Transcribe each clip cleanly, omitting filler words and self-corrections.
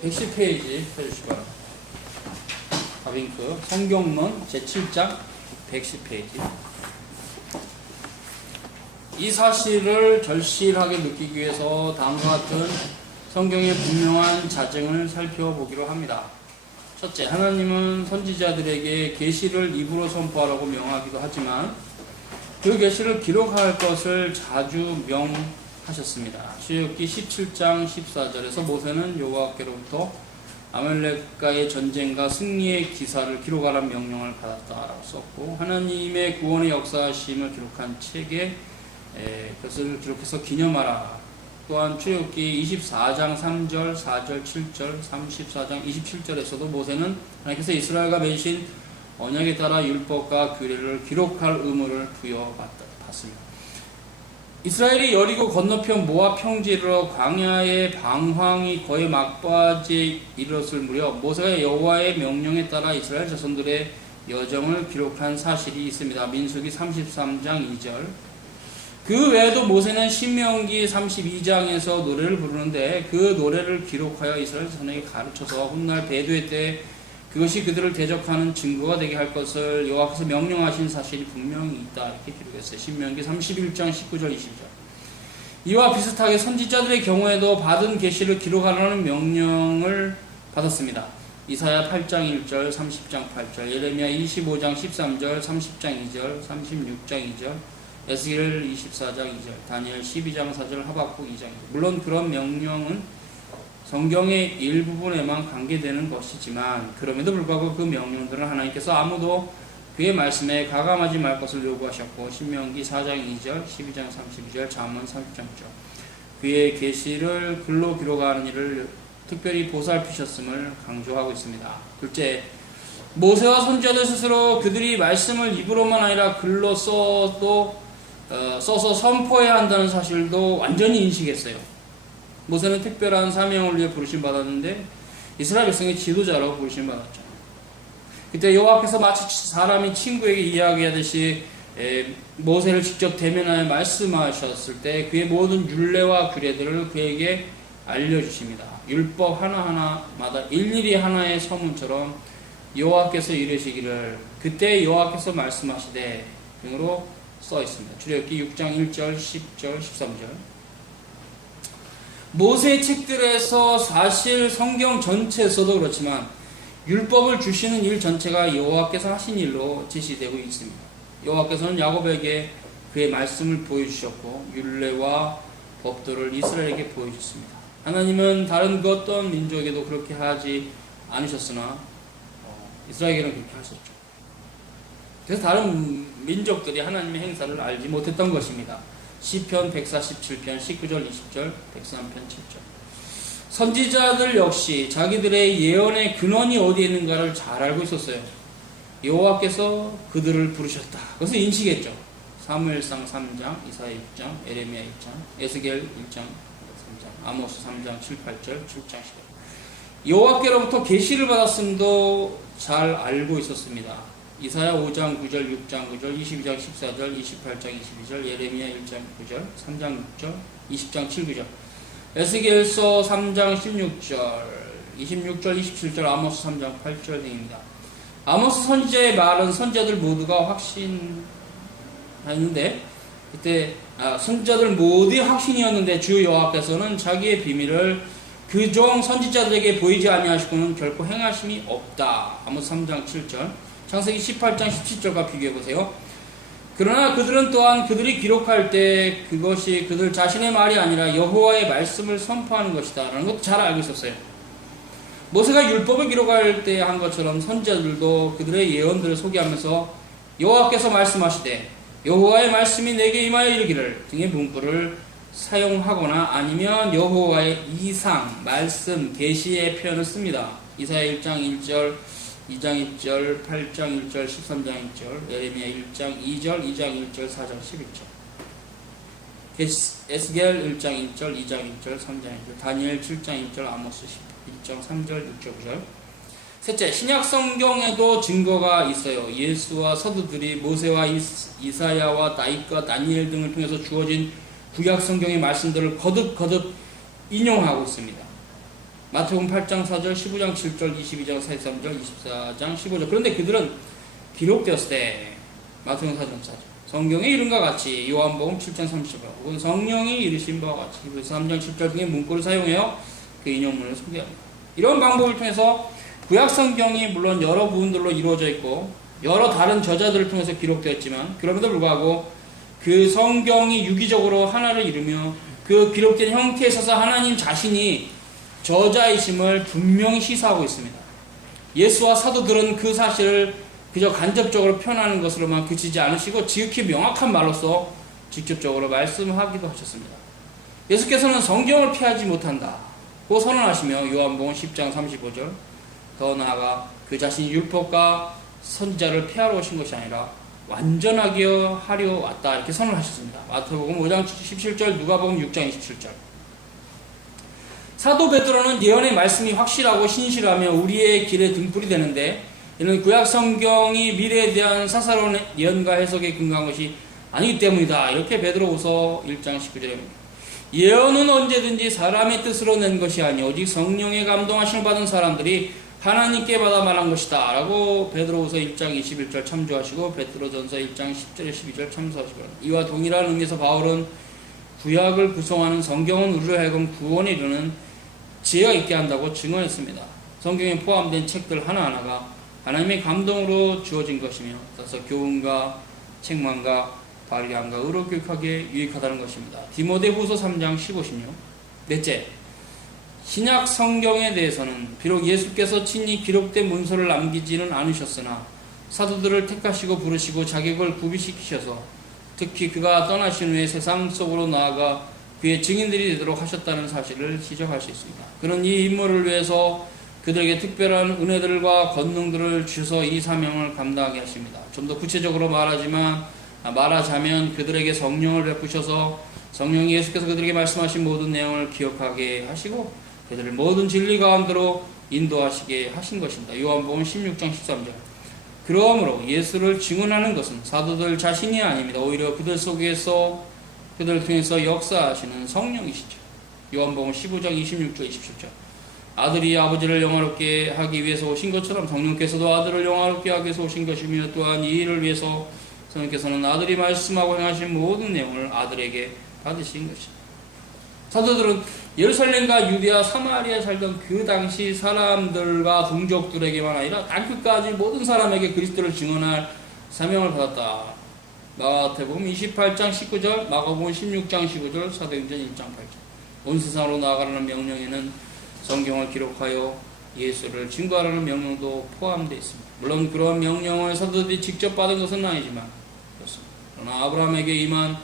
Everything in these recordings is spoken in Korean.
110페이지 펴주시기 바랍니다. 다빈크 성경론 제7장 110페이지. 이 사실을 절실하게 느끼기 위해서 다음과 같은 성경의 분명한 자증을 살펴보기로 합니다. 첫째, 하나님은 선지자들에게 계시를 입으로 선포하라고 명하기도 하지만 그 계시를 기록할 것을 자주 명하셨습니다. 출애굽기 17장 14절에서 모세는 여호와께로부터 아말렉과의 전쟁과 승리의 기사를 기록하라는 명령을 받았다라고 썼고, 하나님의 구원의 역사심을 기록한 책에 그것을 기록해서 기념하라. 또한 출애굽기 24장 3절, 4절, 7절, 34장 27절에서도 모세는 하나님께서 이스라엘과 맺으신 언약에 따라 율법과 규례를 기록할 의무를 부여받습니다. 이스라엘이 여리고 건너편 모압 평지로 광야의 방황이 거의 막바지에 이르렀을 무렵 모세가 여호와의 명령에 따라 이스라엘 자손들의 여정을 기록한 사실이 있습니다. 민수기 33장 2절. 그 외에도 모세는 신명기 32장에서 노래를 부르는데 그 노래를 기록하여 이스라엘 자손에게 가르쳐서 훗날 배도의 때 그것이 그들을 대적하는 증거가 되게 할 것을 여호와께서 명령하신 사실이 분명히 있다, 이렇게 기록했어요. 신명기 31장 19절 20절. 이와 비슷하게 선지자들의 경우에도 받은 계시를 기록하라는 명령을 받았습니다. 이사야 8장 1절, 30장 8절, 예레미야 25장 13절, 30장 2절, 36장 2절, 에스겔 24장 2절, 다니엘 12장 4절, 하박국 2장 2절. 물론 그런 명령은 성경의 일부분에만 관계되는 것이지만 그럼에도 불구하고 그 명령들은 하나님께서 아무도 그의 말씀에 가감하지 말 것을 요구하셨고, 신명기 4장 2절, 12장 32절, 잠언 30장 1절 그의 계시를 글로 기록하는 일을 특별히 보살피셨음을 강조하고 있습니다. 둘째, 모세와 선지자들 스스로 그들이 말씀을 입으로만 아니라 글로 써서 선포해야 한다는 사실도 완전히 인식했어요. 모세는 특별한 사명을 위해 부르심받았는데 이스라엘 백성의 지도자라고 부르심받았죠. 그때 여호와께서 마치 사람이 친구에게 이야기하듯이 모세를 직접 대면하여 말씀하셨을 때 그의 모든 율례와 규례들을 그에게 알려주십니다. 율법 하나하나마다 일일이 하나의 서문처럼 여호와께서 이르시기를 그때 여호와께서 말씀하시되 등으로 써 있습니다. 출애굽기 6장 1절, 10절, 13절. 모세의 책들에서 사실 성경 전체에서도 그렇지만 율법을 주시는 일 전체가 여호와께서 하신 일로 제시되고 있습니다. 여호와께서는 야곱에게 그의 말씀을 보여주셨고 율례와 법도를 이스라엘에게 보여주셨습니다. 하나님은 다른 그 어떤 민족에도 그렇게 하지 않으셨으나 이스라엘에게는 그렇게 하셨죠. 그래서 다른 민족들이 하나님의 행사를 알지 못했던 것입니다. 시편 147편 19절 20절 103편 7절. 선지자들 역시 자기들의 예언의 근원이 어디에 있는가를 잘 알고 있었어요. 여호와께서 그들을 부르셨다, 그것을 인식했죠. 사무엘상 3장, 이사야 6장, 예레미야 1장, 에스겔 1장 3장, 아모스 3장 7, 8절 7장 10절. 여호와께로부터 계시를 받았음도 잘 알고 있었습니다. 이사야 5장 9절, 6장 9절, 22장 14절, 28장 22절, 예레미야 1장 9절, 3장 6절, 20장 7, 9절, 에스겔서 3장 16절, 26절, 27절, 아모스 3장 8절 등입니다. 아모스 선지자의 말은 선지자들 모두가 확신했는데 그때 선지자들 모두의 확신이었는데 주 여호와께서는 자기의 비밀을 그 종 선지자들에게 보이지 아니하시고는 결코 행하심이 없다. 아모스 3장 7절. 창세기 18장 17절과 비교해보세요. 그러나 그들은 또한 그들이 기록할 때 그것이 그들 자신의 말이 아니라 여호와의 말씀을 선포하는 것이다 라는 것도 잘 알고 있었어요. 모세가 율법을 기록할 때 한 것처럼 선지자들도 그들의 예언들을 소개하면서 여호와께서 말씀하시되 여호와의 말씀이 내게 임하여 이르기를 등의 문구를 사용하거나 아니면 여호와의 이상, 말씀, 계시의 표현을 씁니다. 이사야 1장 1절 2장 1절, 8장 1절, 13장 1절, 예레미야 1장 2절, 2장 1절, 4장 11절, 에스겔 1장 1절, 2장 1절, 3장 1절, 다니엘 7장 1절, 아모스 1장 3절, 6절, 9절. 셋째, 신약 성경에도 증거가 있어요. 예수와 사도들이 모세와 이사야와 다윗과 다니엘 등을 통해서 주어진 구약 성경의 말씀들을 거듭 인용하고 있습니다. 마태복음 8장 4절, 15장 7절, 22장 43절, 24장 15절. 그런데 그들은 기록되었을 때 마태복음 4장 4절 성경에 이른과 같이 요한복음 7장 30절 혹은 성령이 이르신 바와 같이 히브리서 3장 7절 등의 문구를 사용하여 그 인용문을 소개합니다. 이런 방법을 통해서 구약 성경이 물론 여러 부분들로 이루어져 있고 여러 다른 저자들을 통해서 기록되었지만 그럼에도 불구하고 그 성경이 유기적으로 하나를 이루며 그 기록된 형태에 있어서 하나님 자신이 저자이심을 분명히 시사하고 있습니다. 예수와 사도들은 그 사실을 그저 간접적으로 표현하는 것으로만 그치지 않으시고 지극히 명확한 말로써 직접적으로 말씀하기도 하셨습니다. 예수께서는 성경을 피하지 못한다고 선언하시며 요한복음 10장 35절 더 나아가 그 자신이 율법과 선지자를 폐하러 오신 것이 아니라 완전하게 하려 왔다 이렇게 선언하셨습니다. 마태복음 5장 17절 누가복음 6장 27절 사도 베드로는 예언의 말씀이 확실하고 신실하며 우리의 길의 등불이 되는데 이는 구약 성경이 미래에 대한 사사로운 예언과 해석에 근거한 것이 아니기 때문이다. 이렇게 베드로후서 1장 19절입니다. 예언은 언제든지 사람의 뜻으로 낸 것이 아니 오직 성령의 감동하심을 받은 사람들이 하나님께 받아 말한 것이다 라고 베드로후서 1장 21절 참조하시고 베드로전서 1장 10절 12절 참조하시고 이와 동일한 의미에서 바울은 구약을 구성하는 성경은 우리를 하여금 구원에 이르는 지혜가 있게 한다고 증언했습니다. 성경에 포함된 책들 하나하나가 하나님의 감동으로 주어진 것이며 따라서 교훈과 책망과 발견과 의로 교육하기에 유익하다는 것입니다. 디모데후서 3장 15, 16 넷째, 신약 성경에 대해서는 비록 예수께서 친히 기록된 문서를 남기지는 않으셨으나 사도들을 택하시고 부르시고 자격을 구비시키셔서 특히 그가 떠나신 후에 세상 속으로 나아가 그의 증인들이 되도록 하셨다는 사실을 지적할 수 있습니다. 그는 이 임무를 위해서 그들에게 특별한 은혜들과 권능들을 주셔서 이 사명을 감당하게 하십니다. 좀 더 구체적으로 말하자면 그들에게 성령을 베푸셔서 성령이 예수께서 그들에게 말씀하신 모든 내용을 기억하게 하시고 그들을 모든 진리 가운데로 인도하시게 하신 것입니다. 요한복음 16장 13절 그러므로 예수를 증언하는 것은 사도들 자신이 아닙니다. 오히려 그들 속에서 그들을 통해서 역사하시는 성령이시죠. 요한복음 15장 26절 27절 아들이 아버지를 영화롭게 하기 위해서 오신 것처럼 성령께서도 아들을 영화롭게 하기 위해서 오신 것이며 또한 이 일을 위해서 성령께서는 아들이 말씀하고 행하신 모든 내용을 아들에게 받으신 것입니다. 사도들은 예루살렘과 유대아, 사마리아에 살던 그 당시 사람들과 동족들에게만 아니라 땅끝까지 모든 사람에게 그리스도를 증언할 사명을 받았다. 마태복음 28장 19절, 마가복음 16장 15절, 사도행전 1장 8절 온 세상으로 나아가라는 명령에는 성경을 기록하여 예수를 증거하라는 명령도 포함되어 있습니다. 물론 그런 명령을 사도들이 직접 받은 것은 아니지만 그렇습니다. 그러나 아브라함에게 임한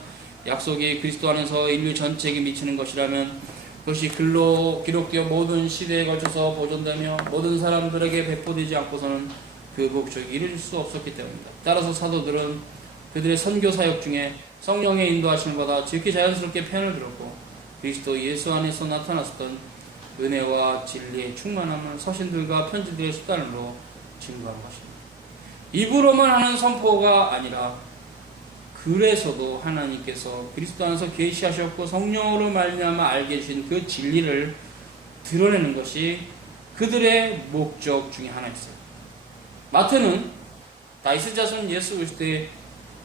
약속이 그리스도 안에서 인류 전체에게 미치는 것이라면 그것이 글로 기록되어 모든 시대에 걸쳐서 보존되며 모든 사람들에게 배포되지 않고서는 그 목적이 이룰 수 없었기 때문입니다. 따라서 사도들은 그들의 선교 사역 중에 성령의 인도하심을 받아 지극히 자연스럽게 편을 들었고 그리스도 예수 안에서 나타났었던 은혜와 진리의 충만함을 서신들과 편지들의 수단으로 증거한 것입니다. 입으로만 하는 선포가 아니라 그래서도 하나님께서 그리스도 안에서 계시하셨고 성령으로 말미암아 알게 해주신 그 진리를 드러내는 것이 그들의 목적 중에 하나였어요. 마태는 다윗의 자손 예수 그리스도의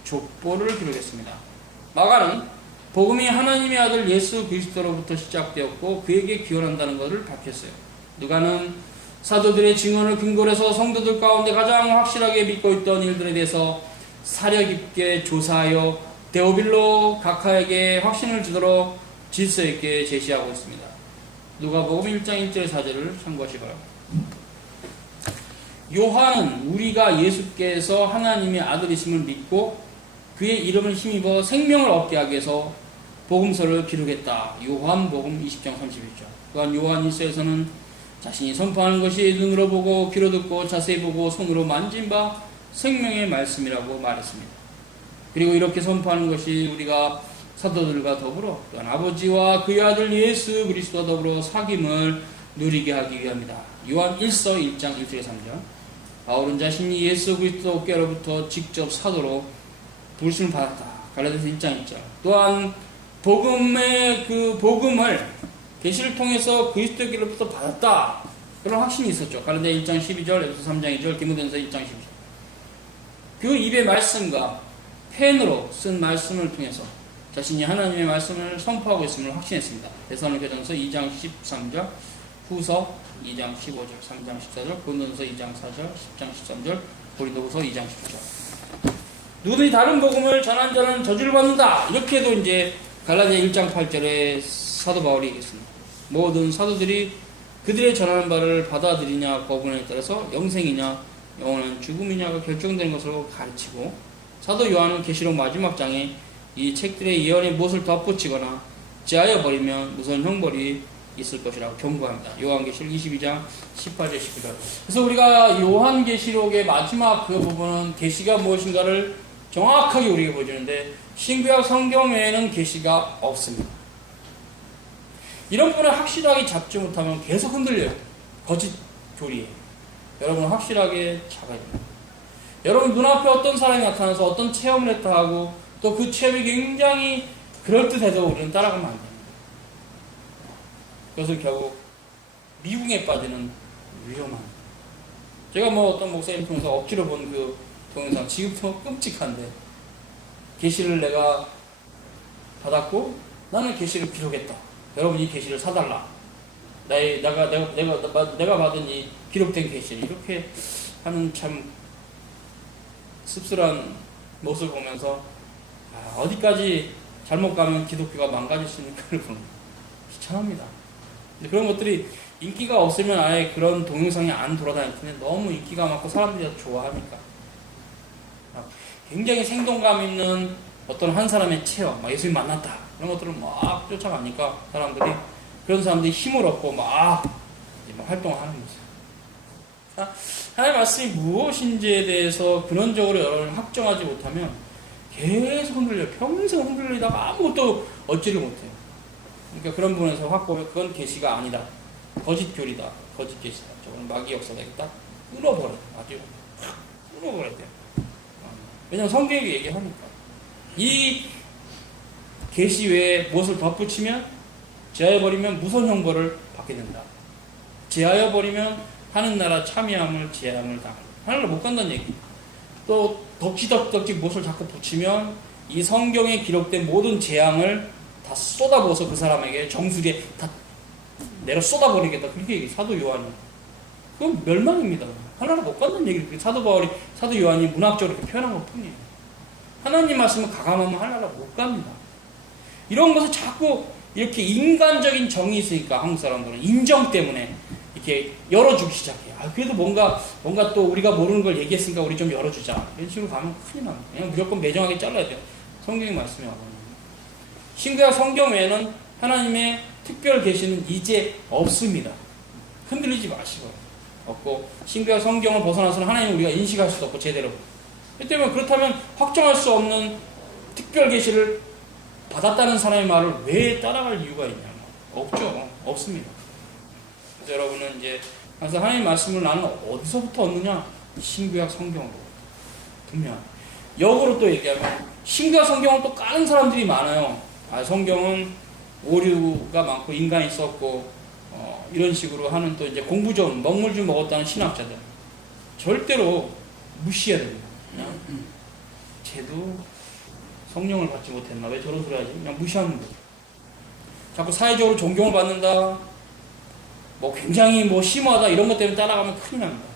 족보를 기록했습니다. 마가는 복음이 하나님의 아들 예수 그리스도로부터 시작되었고 그에게 기원한다는 것을 밝혔어요. 누가는 사도들의 증언을 근거로 해서 성도들 가운데 가장 확실하게 믿고 있던 일들에 대해서 사려 깊게 조사하여 데오빌로 각하에게 확신을 주도록 질서 있게 제시하고 있습니다. 누가복음 1장 1절 4절을 참고하시 바랍니다. 요한은 우리가 예수께서 하나님의 아들이심을 믿고 그의 이름을 힘입어 생명을 얻게 하기 위해서 복음서를 기록했다. 요한복음 20장 31절. 또한 요한 1서에서는 자신이 선포하는 것이 눈으로 보고 귀로 듣고 자세히 보고 손으로 만진 바 생명의 말씀이라고 말했습니다. 그리고 이렇게 선포하는 것이 우리가 사도들과 더불어 또한 아버지와 그의 아들 예수 그리스도와 더불어 사귐을 누리게 하기 위함이다. 요한 1서 1장 1절 3절. 바울은 자신이 예수 그리스도께로부터 직접 사도로 부르심을 받았다. 갈라디아서 1장 1절. 또한 복음의 그 복음을 계시를 통해서 그리스도께로부터 받았다. 그런 확신이 있었죠. 갈라디아 1장 12절, 에베소 3장 2절, 디모데전서 1장 12절. 그 입의 말씀과 펜으로 쓴 말씀을 통해서 자신이 하나님의 말씀을 선포하고 있음을 확신했습니다. 데살로니가전서 2장 13절, 후서 2장 15절, 3장 14절, 고린도전서 2장 4절, 10장 13절, 고린도후서 2장 10절. 누구든지 다른 복음을 전한 자는 저주를 받는다. 이렇게도 이제 갈라디아 1장 8절에 사도 바울이 얘기했습니다. 모든 사도들이 그들의 전하는 바를 받아들이냐 거부냐에 따라서 영생이냐 영원한 죽음이냐가 결정되는 것으로 가르치고, 사도 요한은 계시록 마지막 장에 이 책들의 예언의 못을 덧붙이거나 제하여 버리면 무서운 형벌이 있을 것이라고 경고합니다. 요한계시록 22장 18절 19절. 그래서 우리가 요한계시록의 마지막 그 부분은 계시가 무엇인가를 정확하게 우리에게 보여주는데, 신구약 성경 외에는 계시가 없습니다. 이런 부분을 확실하게 잡지 못하면 계속 흔들려요. 거짓 교리에. 여러분 확실하게 잡아야 됩니다. 여러분 눈앞에 어떤 사람이 나타나서 어떤 체험을 했다 하고 또 그 체험이 굉장히 그럴듯해서 우리는 따라가면 안 됩니다. 그것은 결국 미궁에 빠지는 위험한. 제가 뭐 어떤 목사님 통해서 억지로 본 그 동영상 지금도 끔찍한데, 계시를 내가 받았고 나는 계시를 기록했다. 여러분 이 계시를 사달라. 내가 받은 이 기록된 계시를 이렇게 하는 참 씁쓸한 모습을 보면서 어디까지 잘못 가면 기독교가 망가질 수 있는가를 보는 귀찮합니다. 근데 그런 것들이 인기가 없으면 아예 그런 동영상이 안 돌아다닐 텐데, 너무 인기가 많고 사람들이 다 좋아하니까 굉장히 생동감 있는 어떤 한 사람의 체험, 예수님 만났다 이런 것들을 막 쫓아가니까 사람들이, 그런 사람들이 힘을 얻고 막 활동을 하는 거죠. 하나님의 말씀이 무엇인지에 대해서 근원적으로 여러분 확정하지 못하면 계속 흔들려, 평생 흔들리다가 아무것도 얻지를 못해요. 그러니까 그런 부분에서 확보하면 그건 계시가 아니다, 거짓 교리다, 거짓 계시다, 저건 마귀 역사다, 딱 끊어버려요. 아주 끊어버려야 돼요. 왜냐면 성경이 얘기하니까. 이 계시 외에 무엇을 덧붙이면, 제하여 버리면 무서운 형벌을 받게 된다. 제하여 버리면 하늘나라 참여함을 제함을 당한다. 하늘을 못 간다는 얘기. 또 덕지덕지 무엇을 자꾸 붙이면 이 성경에 기록된 모든 재앙을 다 쏟아부어서 그 사람에게 정수리에 다 내려 쏟아버리겠다. 그렇게 얘기해 사도 요한이. 그건 멸망입니다. 하나를 못 간다는 얘기를 사도 바울이, 사도 요한이 문학적으로 이렇게 표현한 것 뿐이에요. 하나님 말씀은 가감하면 하나를 못 갑니다. 이런 것을 자꾸 이렇게 인간적인 정이 있으니까 한국 사람들은 인정 때문에 이렇게 열어주기 시작해요. 그래도 뭔가 또 우리가 모르는 걸 얘기했으니까 우리 좀 열어주자. 이런 식으로 가면 큰일 납니다. 그냥 무조건 매정하게 잘라야 돼요. 성경의 말씀이 와서. 신구약 성경 외에는 하나님의 특별 계시는 이제 없습니다. 흔들리지 마시고요. 없고, 신구약 성경을 벗어나서는 하나님을 우리가 인식할 수도 없고 제대로. 그렇다면 확정할 수 없는 특별 계시를 받았다는 사람의 말을 왜 따라갈 이유가 있냐? 없죠. 없습니다. 그래서 여러분은 이제 항상 하나님의 말씀을 나는 어디서부터 얻느냐? 신구약 성경으로. 분명. 역으로 또 얘기하면 신구약 성경을 또 까는 사람들이 많아요. 성경은 오류가 많고 인간이 썼고 이런 식으로 하는, 또 이제 공부 좀 먹물 좀 먹었다는 신학자들 절대로 무시해야 됩니다. 그냥 쟤도 성령을 받지 못했나, 왜 저런 소리 하지? 그냥 무시하는 거죠. 자꾸 사회적으로 존경을 받는다, 굉장히 심하다 이런 것 때문에 따라가면 큰일 납니다.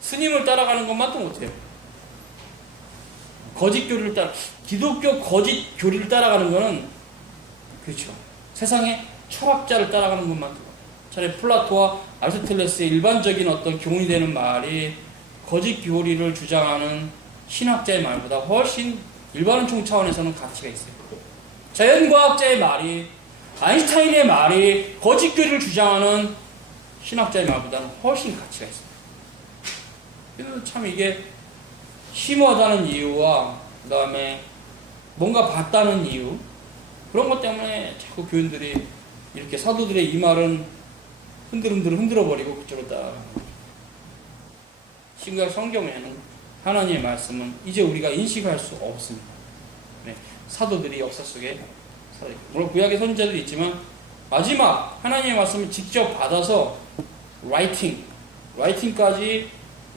스님을 따라가는 것만도 못해요. 거짓 교리를 기독교 거짓 교리를 따라가는 거는, 그렇죠, 세상의 철학자를 따라가는 것만도. 차라리 플라토와 아리스토텔레스의 일반적인 어떤 교훈이 되는 말이 거짓 교리를 주장하는 신학자의 말보다 훨씬 일반론적 차원에서는 가치가 있어요. 자연과학자의 말이, 아인슈타인의 말이 거짓 교리를 주장하는 신학자의 말보다는 훨씬 가치가 있어요. 그래서 참 이게 심오하다는 이유와 그 다음에 뭔가 봤다는 이유, 그런 것 때문에 자꾸 교인들이 이렇게 사도들의 이 말은 흔들어버리고 그쪽으로 따라가는 거죠. 신구약 성경에는 하나님의 말씀은 이제 우리가 인식할 수 없습니다. 네, 사도들이 역사 속에 물론 구약의 선지자도 있지만 마지막 하나님의 말씀을 직접 받아서 라이팅까지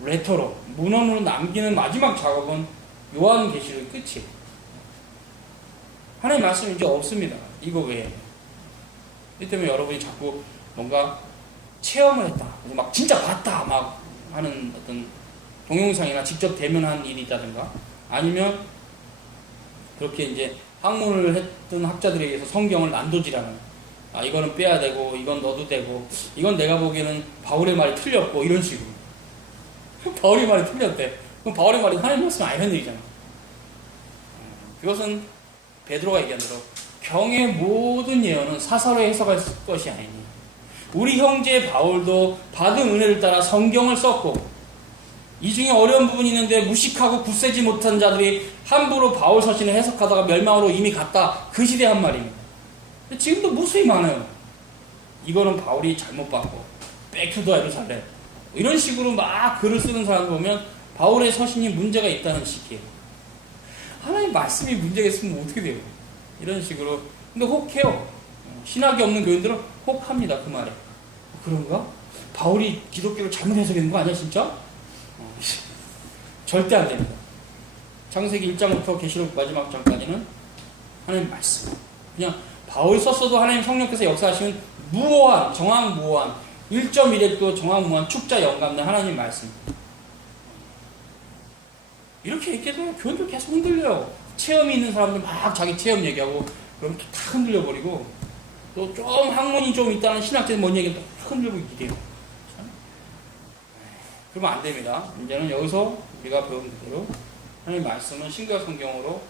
레터로 문헌으로 남기는 마지막 작업은 요한계시록의 끝이에요. 하나님의 말씀이 이제 없습니다. 이거 외에. 이 때문에 여러분이 자꾸 뭔가 체험을 했다, 막 진짜 봤다 막 하는 어떤 동영상이나 직접 대면한 일이 있다든가, 아니면 그렇게 이제 학문을 했던 학자들에 의해서 성경을 난도질하는, 이거는 빼야 되고 이건 넣어도 되고 이건 내가 보기에는 바울의 말이 틀렸고 이런 식으로. 바울의 말이 틀렸대. 그럼 바울의 말이 하나님 말씀 아니라는 얘기잖아. 그것은 베드로가 얘기한 대로 경의 모든 예언은 사서로 해석할 것이 아니니, 우리 형제 바울도 받은 은혜를 따라 성경을 썼고, 이 중에 어려운 부분이 있는데 무식하고 굳세지 못한 자들이 함부로 바울 서신을 해석하다가 멸망으로 이미 갔다. 그 시대 한 말입니다. 지금도 무수히 많아요. 이거는 바울이 잘못 봤고 백투더 예루살렘 이런 식으로 막 글을 쓰는 사람 보면 바울의 서신이 문제가 있다는 식이에요. 하나님 말씀이 문제가 있으면 어떻게 돼요? 이런 식으로. 근데 혹해요. 신학이 없는 교인들은 혹합니다. 그 말에. 그런가? 바울이 기독교를 잘못 해석했는 거 아니야 진짜? 절대 안 됩니다. 창세기 1장부터 계시록 마지막 장까지는 하나님 말씀. 그냥 바울이 썼어도 하나님 성령께서 역사하시는 무오한, 정확무오한, 1.1획도 정확무오한 축자 영감된 하나님 말씀. 이렇게 얘기해서 교인들 계속 흔들려요. 체험이 있는 사람들 막 자기 체험 얘기하고 그럼 또 다 흔들려버리고, 또 좀 학문이 좀 있다는 신학자들 뭔 얘기하면 또 흔들고 이래요. 그러면 안 됩니다. 이제는 여기서 우리가 배운 대로 하나님 말씀은 신구약 성경으로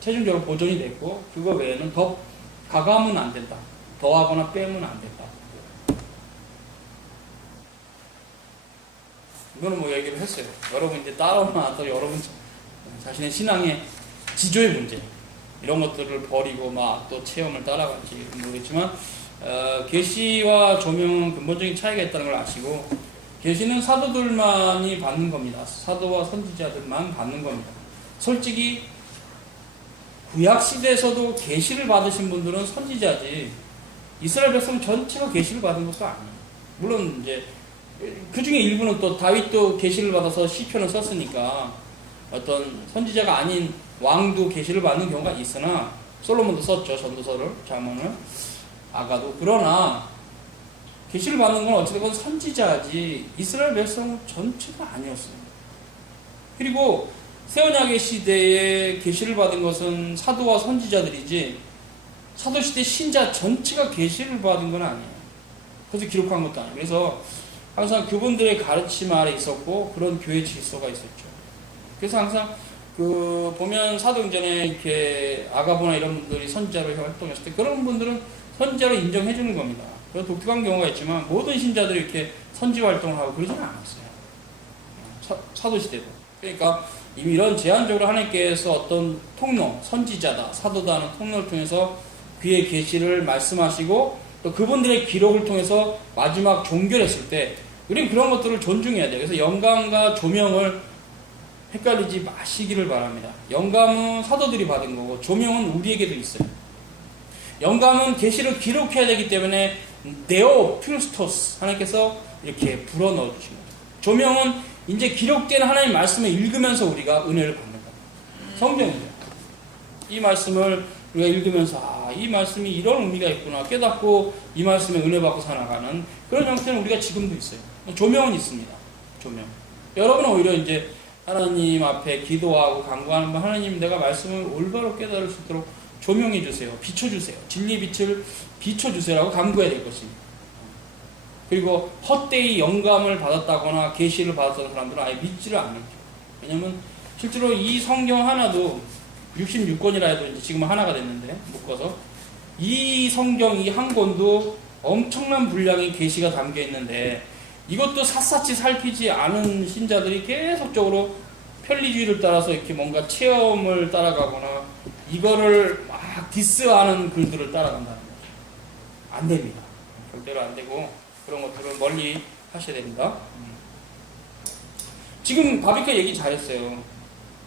최종적으로 보존이 됐고, 그거 외에는 더 가감은 안 된다. 더하거나 빼면 안 된다. 이거는 뭐 얘기를 했어요. 여러분 이제 따라오면 안 따라 여러분 자신의 신앙의 지조의 문제, 이런 것들을 버리고 막 또 체험을 따라갈지 모르겠지만, 계시와 조명은 근본적인 차이가 있다는 걸 아시고, 계시는 사도들만이 받는 겁니다. 사도와 선지자들만 받는 겁니다. 솔직히 구약 시대에서도 계시를 받으신 분들은 선지자지 이스라엘 백성 전체가 계시를 받은 것도 아니에요. 물론 이제 그 중에 일부는 또 다윗도 계시를 받아서 시편을 썼으니까 어떤 선지자가 아닌 왕도 계시를 받는 경우가 있으나, 솔로몬도 썼죠. 전도서를, 잠언을, 아가도. 그러나 계시를 받는 건 어찌됐건 선지자지 이스라엘 백성 전체가 아니었어요. 그리고 새언약의 시대에 계시를 받은 것은 사도와 선지자들이지 사도시대 신자 전체가 계시를 받은 건 아니에요. 그래서 기록한 것도 아니에요. 그래서 항상 그분들의 가르침 아래 있었고 그런 교회 질서가 있었죠. 그래서 항상 보면 사도행전에 이렇게 아가보나 이런 분들이 선지자로 활동했을 때 그런 분들은 선지자로 인정해 주는 겁니다. 그런 독특한 경우가 있지만 모든 신자들이 이렇게 선지 활동을 하고 그러지는 않았어요. 사도시대도. 그러니까 이미 이런 제한적으로 하나님께서 어떤 통로, 선지자다, 사도다 하는 통로를 통해서 그의 계시를 말씀하시고 또 그분들의 기록을 통해서 마지막 종결했을 때 우리는 그런 것들을 존중해야 돼요. 그래서 영감과 조명을 헷갈리지 마시기를 바랍니다. 영감은 사도들이 받은 거고 조명은 우리에게도 있어요. 영감은 계시를 기록해야 되기 때문에 네오 필스토스 하나님께서 이렇게 불어넣어 주신 거죠. 조명은 이제 기록된 하나님 말씀을 읽으면서 우리가 은혜를 받는 겁니다. 성경이죠. 이 말씀을 우리가 읽으면서 이 말씀이 이런 의미가 있구나 깨닫고 이 말씀에 은혜 받고 살아가는 그런 형태는 우리가 지금도 있어요. 조명은 있습니다. 조명. 여러분은 오히려 이제 하나님 앞에 기도하고 간구하는 분, 하나님 내가 말씀을 올바로 깨달을 수 있도록 조명해 주세요. 비춰주세요. 진리 빛을 비춰주세요라고 간구해야 될 것입니다. 그리고 헛되이 영감을 받았다거나 계시를 받았던 사람들은 아예 믿지를 않는 거죠. 왜냐하면 실제로 이 성경 하나도 66권이라 해도 이제 지금은 하나가 됐는데 묶어서 이 성경 이 한 권도 엄청난 분량의 계시가 담겨 있는데 이것도 샅샅이 살피지 않은 신자들이 계속적으로 편리주의를 따라서 이렇게 뭔가 체험을 따라가거나 이거를 막 디스하는 글들을 따라간다는 거죠. 안 됩니다. 절대로 안 되고 그런 것들을 멀리 하셔야 됩니다. 지금 바비카 얘기 잘했어요.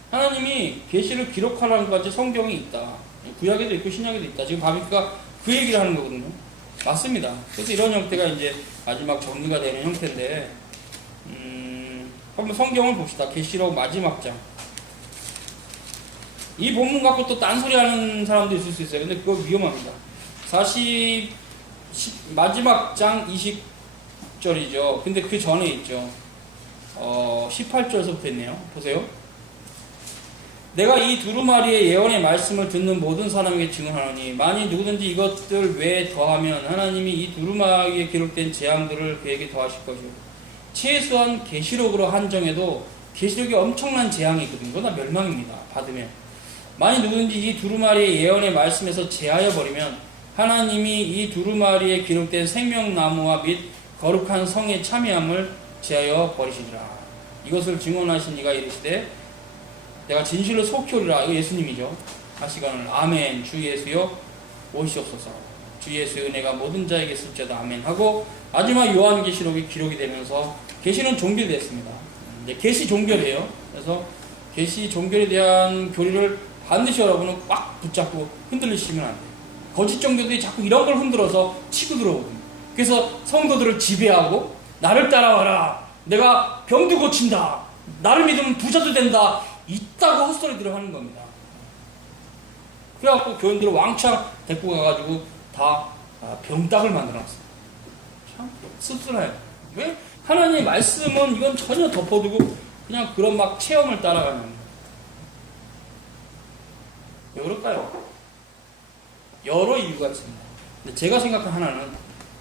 하나님이 계시를 기록하라는 것까지 성경이 있다. 구약에도 있고 신약에도 있다. 지금 바비크가 그 얘기를 하는 거거든요. 맞습니다. 그래서 이런 형태가 이제 마지막 정리가 되는 형태인데, 한번 성경을 봅시다. 계시록 마지막 장. 이 본문 갖고 또 딴소리 하는 사람도 있을 수 있어요. 근데 그거 위험합니다. 마지막 장 20절이죠. 근데 그 전에 있죠. 18절서부터 있네요. 보세요. 내가 이 두루마리의 예언의 말씀을 듣는 모든 사람에게 증언하노니 만일 누구든지 이것들 외에 더하면 하나님이 이 두루마리에 기록된 재앙들을 그에게 더하실 것이요 최소한 계시록으로 한정해도 계시록이 엄청난 재앙이 있거든요. 그건 다 멸망입니다. 받으면. 만일 누구든지 이 두루마리의 예언의 말씀에서 제하여 버리면 하나님이 이 두루마리에 기록된 생명나무와 및 거룩한 성의 참여함을 제하여 버리시리라. 이것을 증언하신 이가 이르시되 내가 진실로 속히 오리라. 이거 예수님이죠. 하시거늘 아멘. 주 예수여 오시옵소서. 주 예수의 은혜가 모든 자에게 있을지어다. 아멘 하고 마지막 요한계시록이 기록이 되면서 계시는 종결됐습니다. 이제 계시 종결이에요. 그래서 계시 종결에 대한 교리를 반드시 여러분은 꽉 붙잡고 흔들리시면 안 돼요. 거짓 종교들이 자꾸 이런 걸 흔들어서 치고 들어오거든요. 그래서 성도들을 지배하고 나를 따라와라. 내가 병도 고친다. 나를 믿으면 부자도 된다. 있다고 헛소리들을 하는 겁니다. 그래갖고 교인들을 왕창 데리고 가가지고 다 병닭을 만들어놨어요. 참 씁쓸해요. 왜? 하나님의 말씀은 이건 전혀 덮어두고 그냥 그런 막 체험을 따라가는 거예요. 왜 그럴까요? 여러 이유가 있습니다. 근데 제가 생각한 하나는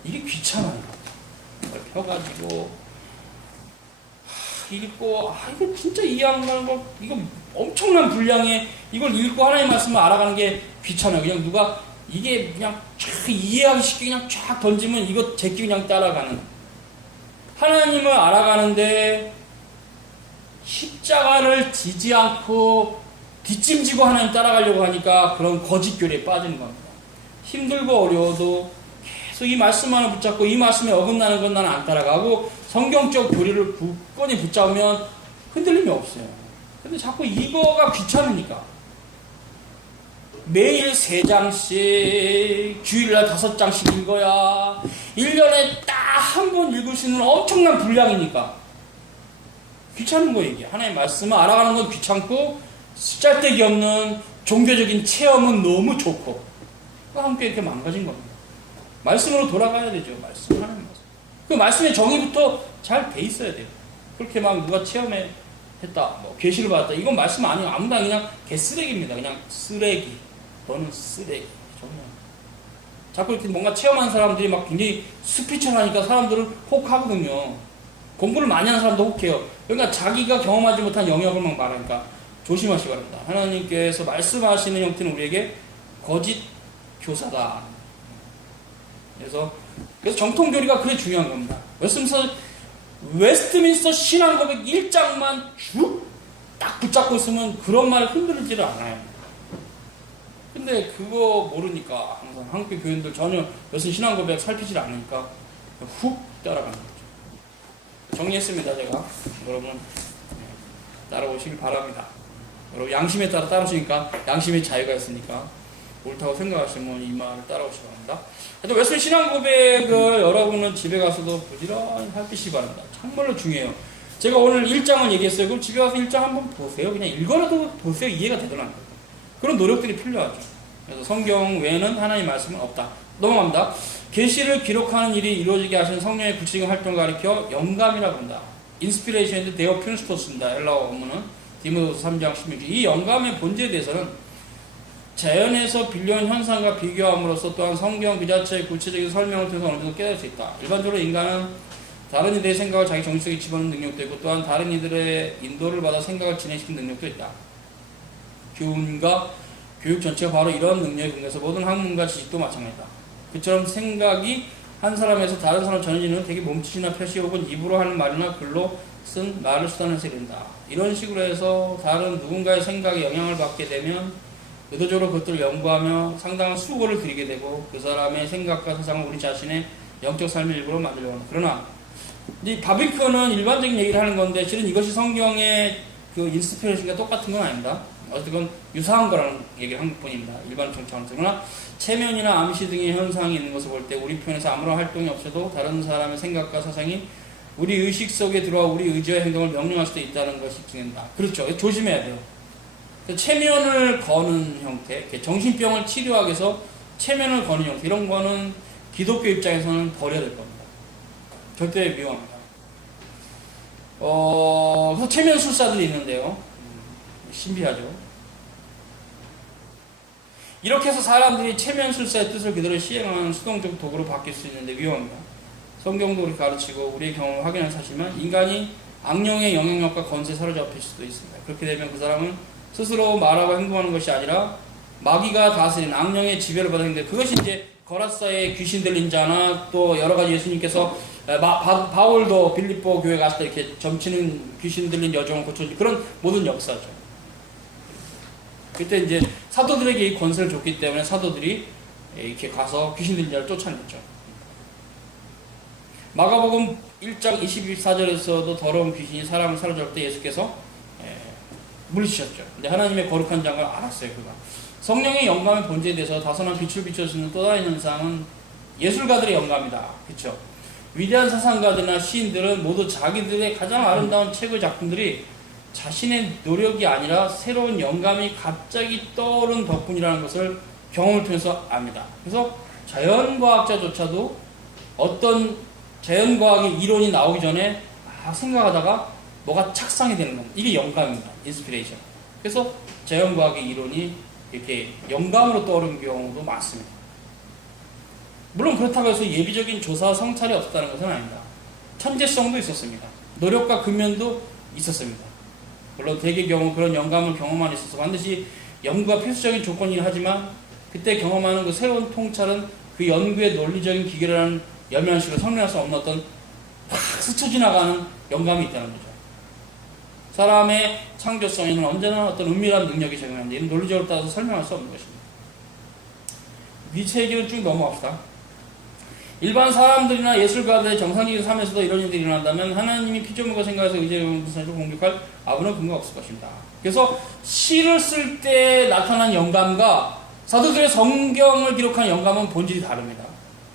이게 귀찮아요. 이걸 펴가지고 읽고 이거 진짜 이해 안 가는 거 이거 엄청난 분량에 이걸 읽고 하나님의 말씀을 알아가는 게 귀찮아요. 그냥 누가 이게 그냥 쫙 이해하기 쉽게 그냥 쫙 던지면 이거 제끼 그냥 따라가는 하나님을 알아가는데 십자가를 지지 않고 뒷짐지고 하나님 따라가려고 하니까 그런 거짓 교리에 빠지는 겁니다. 힘들고 어려워도 계속 이 말씀만을 붙잡고 이 말씀에 어긋나는 건 나는 안 따라가고 성경적 교리를 굳건히 붙잡으면 흔들림이 없어요. 근데 자꾸 이거가 귀찮으니까 매일 3장씩 주일날 5장씩 읽어야 1년에 딱 한 번 읽을 수 있는 엄청난 분량이니까 귀찮은 거예요. 이게 하나님의 말씀을 알아가는 건 귀찮고 쓸데기 없는 종교적인 체험은 너무 좋고 함께 이렇게 망가진 겁니다. 말씀으로 돌아가야 되죠. 말씀 하나님 말씀. 그 말씀의 정의부터 잘 돼 있어야 돼요. 그렇게 막 누가 체험해 했다, 뭐 계시를 받았다. 이건 말씀 아니에요. 아무나 그냥 개쓰레기입니다. 그냥 쓰레기. 너는 쓰레기. 정말. 자꾸 이렇게 뭔가 체험한 사람들이 막 굉장히 스피처하니까 사람들은 혹하거든요. 공부를 많이 하는 사람도 혹해요. 그러니까 자기가 경험하지 못한 영역을 막 말하니까 조심하시기 바랍니다. 하나님께서 말씀하시는 형태는 우리에게 거짓 교사다. 그래서 정통교리가 그게 중요한 겁니다. 웨스트민스터 신앙고백 1장만 쭉 딱 붙잡고 있으면 그런 말 흔들리지를 않아요. 근데 그거 모르니까 항상 한국교 교인들 전혀 여슨 신앙고백 살피질 않으니까 훅 따라가는 거죠. 정리했습니다. 제가 여러분 따라오시길 바랍니다. 여러분 양심에 따라 따라오시니까 양심의 자유가 있으니까 옳다고 생각하시면 이 말을 따라오시기 바랍니다. 하여튼 웨스턴 신앙 고백을 여러분은 집에 가서도 부지런히 살피시기 바랍니다. 정말로 중요해요. 제가 오늘 1장을 얘기했어요. 그럼 집에 가서 1장 한번 보세요. 그냥 읽어라도 보세요. 이해가 되더라고요. 그런 노력들이 필요하죠. 그래서 성경 외에는 하나님의 말씀은 없다. 넘어갑니다. 계시를 기록하는 일이 이루어지게 하신 성령의 구체적인 활동을 가리켜 영감이라고 한다. 인스피레이션인데 데오피누스토스입니다. 헬라어 원문은 디모데후서 3장 16절. 이 영감의 본질에 대해서는 자연에서 빌려온 현상과 비교함으로써 또한 성경 그 자체의 구체적인 설명을 통해서 어느 정도 깨달을 수 있다. 일반적으로 인간은 다른 이들의 생각을 자기 정신 속에 집어넣는 능력도 있고 또한 다른 이들의 인도를 받아 생각을 진행시키는 능력도 있다. 교훈과 교육 전체가 바로 이런 능력에 근거해서 모든 학문과 지식도 마찬가지다. 그처럼 생각이 한 사람에서 다른 사람 전해지는 되게 몸짓이나 표시 혹은 입으로 하는 말이나 글로 쓴 말을 수단해서 이른다. 이런 식으로 해서 다른 누군가의 생각에 영향을 받게 되면 의도적으로 그것들을 연구하며 상당한 수고를 들이게 되고 그 사람의 생각과 세상을 우리 자신의 영적 삶의 일부로 만들려고 합니다. 그러나 이 바비크는 일반적인 얘기를 하는 건데 실은 이것이 성경의 그 인스피레이션과 똑같은 건 아닙니다. 어쨌건 유사한 거라는 얘기를 한 뿐입니다. 일반 청차원에서. 그러나 체면이나 암시 등의 현상이 있는 것을 볼 때 우리 표현에서 아무런 활동이 없어도 다른 사람의 생각과 사상이 우리 의식 속에 들어와 우리 의지와 행동을 명령할 수도 있다는 것이 증인다. 그렇죠. 조심해야 돼요. 체면을 거는 형태, 정신병을 치료하기 위해서 체면을 거는 형태, 이런 거는 기독교 입장에서는 버려야 될 겁니다. 절대 위험합니다. 그래서 체면술사들이 있는데요. 신비하죠. 이렇게 해서 사람들이 체면술사의 뜻을 그대로 시행하는 수동적 도구로 바뀔 수 있는데 위험합니다. 성경도 그렇게 가르치고 우리의 경험을 확인한 사실이지만 인간이 악령의 영향력과 권세에 사로잡힐 수도 있습니다. 그렇게 되면 그 사람은 스스로 말하고 행동하는 것이 아니라 마귀가 다스린 악령의 지배를 받는 데, 그것이 이제 거라사의 귀신 들린 자나 또 여러 가지 예수님께서 바울도 빌립보 교회 갔을 때 이렇게 점치는 귀신 들린 여종을 고쳐주는 그런 모든 역사죠. 그때 이제 사도들에게 이 권세를 줬기 때문에 사도들이 이렇게 가서 귀신 들린 자를 쫓아냈죠. 마가복음 1장 24절에서도 더러운 귀신이 사람을 사로잡을 때 예수께서 물리치셨죠. 근데 하나님의 거룩한 장을 알았어요. 그가 성령의 영감의 본질에 대해서 다선한 빛을 비춰주는 또 다른 현상은 예술가들의 영감이다. 그렇죠? 위대한 사상가들이나 시인들은 모두 자기들의 가장 아름다운 최고의 작품들이 자신의 노력이 아니라 새로운 영감이 갑자기 떠오른 덕분이라는 것을 경험을 통해서 압니다. 그래서 자연과학자조차도 어떤 자연과학의 이론이 나오기 전에 막 생각하다가 뭐가 착상이 되는 겁니다. 이게 영감입니다. 인스피레이션. 그래서 자연과학의 이론이 이렇게 영감으로 떠오르는 경우도 많습니다. 물론 그렇다고 해서 예비적인 조사와 성찰이 없었다는 것은 아닙니다. 천재성도 있었습니다. 노력과 근면도 있었습니다. 물론 대개 경우 그런 영감을 경험만 있어서 반드시 연구가 필수적인 조건이긴 하지만 그때 경험하는 그 새로운 통찰은 그 연구의 논리적인 기계라는 열면식으로 설명할 수 없는 어떤 확 스쳐 지나가는 영감이 있다는 거죠. 사람의 창조성에는 언제나 어떤 은밀한 능력이 적용하는데 이는 논리적으로 따라서 설명할 수 없는 것입니다. 니체 얘기를 쭉 넘어갑시다. 일반 사람들이나 예술가들의 정상적인 삶에서도 이런 일들이 일어난다면 하나님이 피조물과 생각해서 의지를 공격할 아무런 근거가 없을 것입니다. 그래서 시를 쓸 때 나타난 영감과 사도들의 성경을 기록한 영감은 본질이 다릅니다.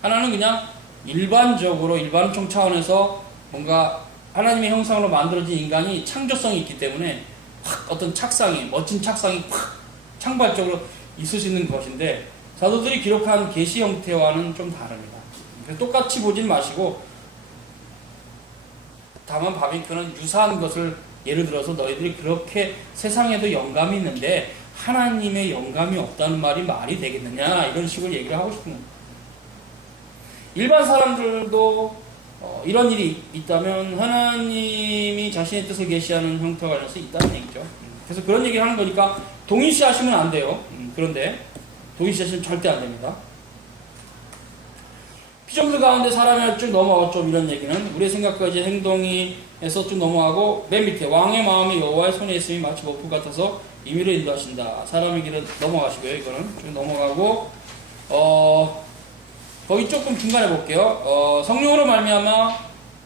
하나는 그냥 일반적으로 일반적 차원에서 뭔가 하나님의 형상으로 만들어진 인간이 창조성이 있기 때문에 확 어떤 착상이, 멋진 착상이 확 창발적으로 있을 수 있는 것인데 사도들이 기록한 계시 형태와는 좀 다릅니다. 똑같이 보진 마시고 다만 바비큐는 유사한 것을 예를 들어서 너희들이 그렇게 세상에도 영감이 있는데 하나님의 영감이 없다는 말이 되겠느냐 이런 식으로 얘기를 하고 싶은 겁니다. 일반 사람들도 이런 일이 있다면 하나님이 자신의 뜻을 계시하는 형태와 관련해서 있다는 얘기죠. 그래서 그런 얘기를 하는 거니까 동일시하시면 안 돼요. 그런데 동일시하시면 절대 안 됩니다. 피조물 가운데 사람이 쭉 넘어가고 좀 이런 얘기는 우리의 생각과 이제 행동에서 쭉 넘어가고 맨 밑에 왕의 마음이 여호와의 손에 있음이 마치 목풀 같아서 임의로 인도하신다. 사람의 길은 넘어가시고요. 이거는 쭉 넘어가고 거기 조금 중간에 볼게요. 성령으로 말미암아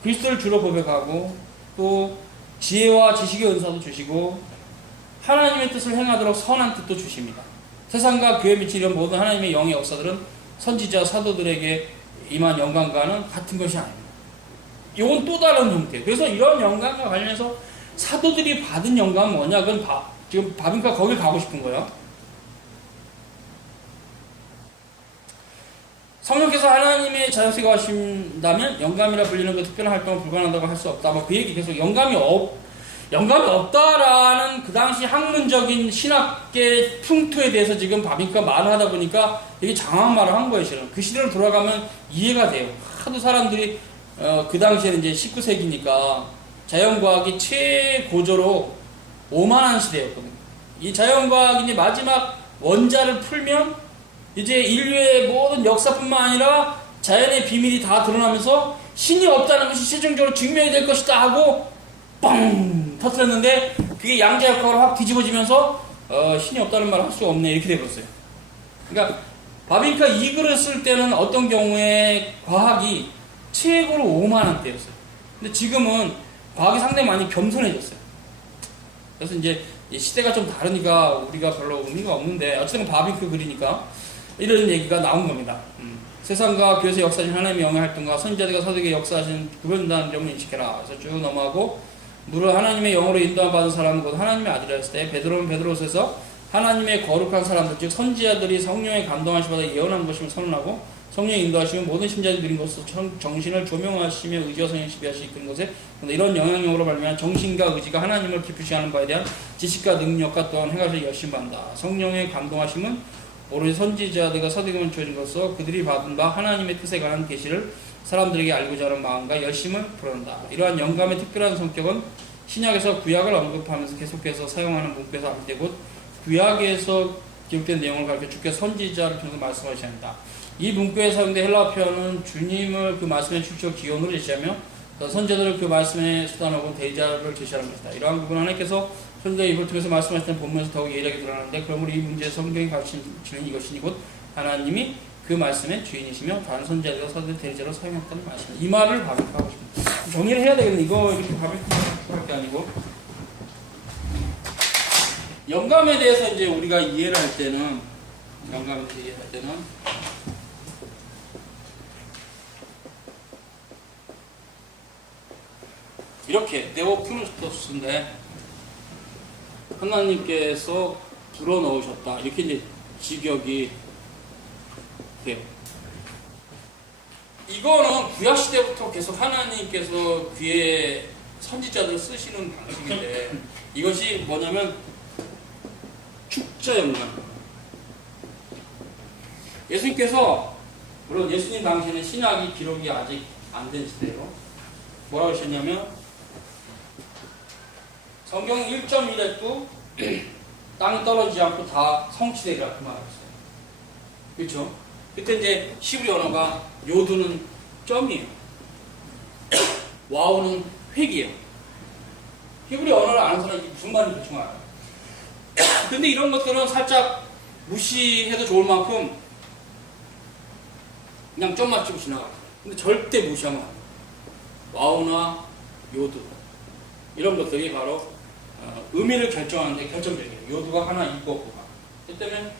그리스도를 주로 고백하고 또 지혜와 지식의 은사도 주시고 하나님의 뜻을 행하도록 선한 뜻도 주십니다. 세상과 교회 미치는 모든 하나님의 영의 역사들은 선지자 사도들에게 임한 영감과는 같은 것이 아닙니다. 이건 또 다른 형태. 그래서 이런 영감과 관련해서 사도들이 받은 영감은 뭐냐? 그건 지금 바비니까 거기 가고 싶은 거예요. 성령께서 하나님의 자연스럽게 하신다면 영감이라 불리는 그 특별한 활동은 불가능하다고 할 수 없다. 그 얘기 계속 영감이 없다라는 그 당시 학문적인 신학계 풍토에 대해서 지금 바비니까 말을 하다 보니까 되게 장황한 말을 한 거예요. 실은 그 시대로 돌아가면 이해가 돼요. 하도 사람들이 그 당시에는 이제 19세기니까 자연과학이 최고조로 오만한 시대였거든요. 이 자연과학이 이제 마지막 원자를 풀면 이제 인류의 모든 역사뿐만 아니라 자연의 비밀이 다 드러나면서 신이 없다는 것이 최종적으로 증명이 될 것이다 하고 뻥 터뜨렸는데 그게 양자역학으로 확 뒤집어지면서 신이 없다는 말을 할 수 없네 이렇게 돼버렸어요. 그러니까 바비니까 이 글을 쓸 때는 어떤 경우에 과학이 최고로 오만한 때였어요. 근데 지금은 과학이 상당히 많이 겸손해졌어요. 그래서 이제 이 시대가 좀 다르니까 우리가 별로 의미가 없는데 어쨌든 바비큐 그리니까 이런 얘기가 나온 겁니다. 세상과 교회에서 역사하신 하나님의 영의 활동과 선지자들과 사도에게 역사하신 구별된다는 점을 인식해라. 그래서 쭉 넘어가고 무릇 하나님의 영으로 인도함 받은 사람은 곧 하나님의 아들이었을 때 베드로는 베드로서에서 하나님의 거룩한 사람들 즉 선지자들이 성령의 감동하심마다 예언한 것임을 선언하고 성령의 인도하시면 모든 신자들이 드린 것으로 정신을 조명하시며 의지와 성령 지배하시 이끄는 것에 이런 영향력으로 말미암아 정신과 의지가 하나님을 기쁘시 하는 바에 대한 지식과 능력과 또한 행하실 열심히 받는다. 성령의 감동하심은 오로지 선지자들과 사도에게만 주어진 것으로 그들이 받은 바 하나님의 뜻에 관한 계시를 사람들에게 알고자 하는 마음과 열심을 불어넣는다. 이러한 영감의 특별한 성격은 신약에서 구약을 언급하면서 계속해서 사용하는 문구에서 앞에 곧 구약에서 기록된 내용을 가르쳐 주께서 선지자를 통해서 말씀하셔야 한다. 이 문구에 사용된 헬라어 표현은 주님을 그 말씀의 출처 기원으로 제시하며 선지자들을 그 말씀의 수단하고 대자를 제시하는 것이다. 이러한 부분은 하나님께서 선지자의 입을 통해서 말씀하시는 본문에서 더욱 예리하게 드러나는데 그러므로 이 문제의 성경이 가르치는 이것이니 곧 하나님이 그 말씀의 주인이시며 다른 선지자들과 사도의 대리자로 사용했다는 말씀입니다. 이 말을 바비큐하고 싶습니다. 정리를 해야 되겠네. 이거 이렇게 바비큐할 게 아니고 영감에 대해서 이제 우리가 이해를 할 때는 영감에 대해서 이해할 때는 이렇게 네오프누스토스인데 하나님께서 불어넣으셨다 이렇게 이제 직역이 돼요. 이거는 구약 시대부터 계속 하나님께서 귀에 선지자들 쓰시는 방식인데 이것이 뭐냐면 축자 영감. 예수님께서 물론 예수님 당시에는 신약이 기록이 아직 안 된 시대예요. 뭐라고 하셨냐면 성경 1.1에도 땅이 떨어지지 않고 다 성취되리라 그 말이었어요. 그렇죠? 그때 이제 히브리 언어가 요두는 점이에요. 와우는 획이에요. 히브리 언어를 아는 사람이 무슨 말인지 대충 알아요. 근데 이런 것들은 살짝 무시해도 좋을 만큼 그냥 점 맞추고 지나가요. 근데 절대 무시하면 안 돼요. 와우나 요두 이런 것들이 바로 의미를 결정하는데 결정적이에요. 요두가 하나 있고 없고가. 그 때문에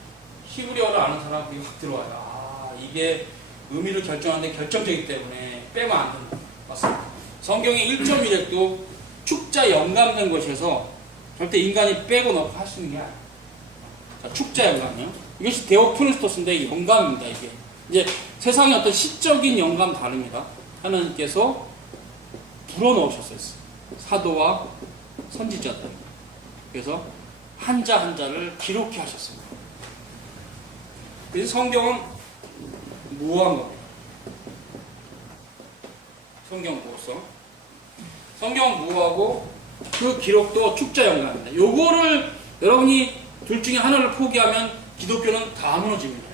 히브리어를 아는 사람은 그게 확 들어와요. 아 이게 의미를 결정하는데 결정적이기 때문에 빼면 안 된다. 맞습니다. 성경의 1.1획도 축자 영감된 것이어서 절대 인간이 빼고 넣고 할 수 있는 게 아니에요. 자, 축자 영감이요. 이것이 데오프누스토스인데 영감입니다. 이게 이제 세상의 어떤 시적인 영감 다릅니다. 하나님께서 불어넣으셨어요. 사도와 선지자들. 그래서 한자 한자를 기록해 하셨습니다. 그래서 성경은 무한 겁니다. 성경 무호성. 성경은 무하고 그 기록도 축자 영감입니다. 요거를 여러분이 둘 중에 하나를 포기하면 기독교는 다 무너집니다.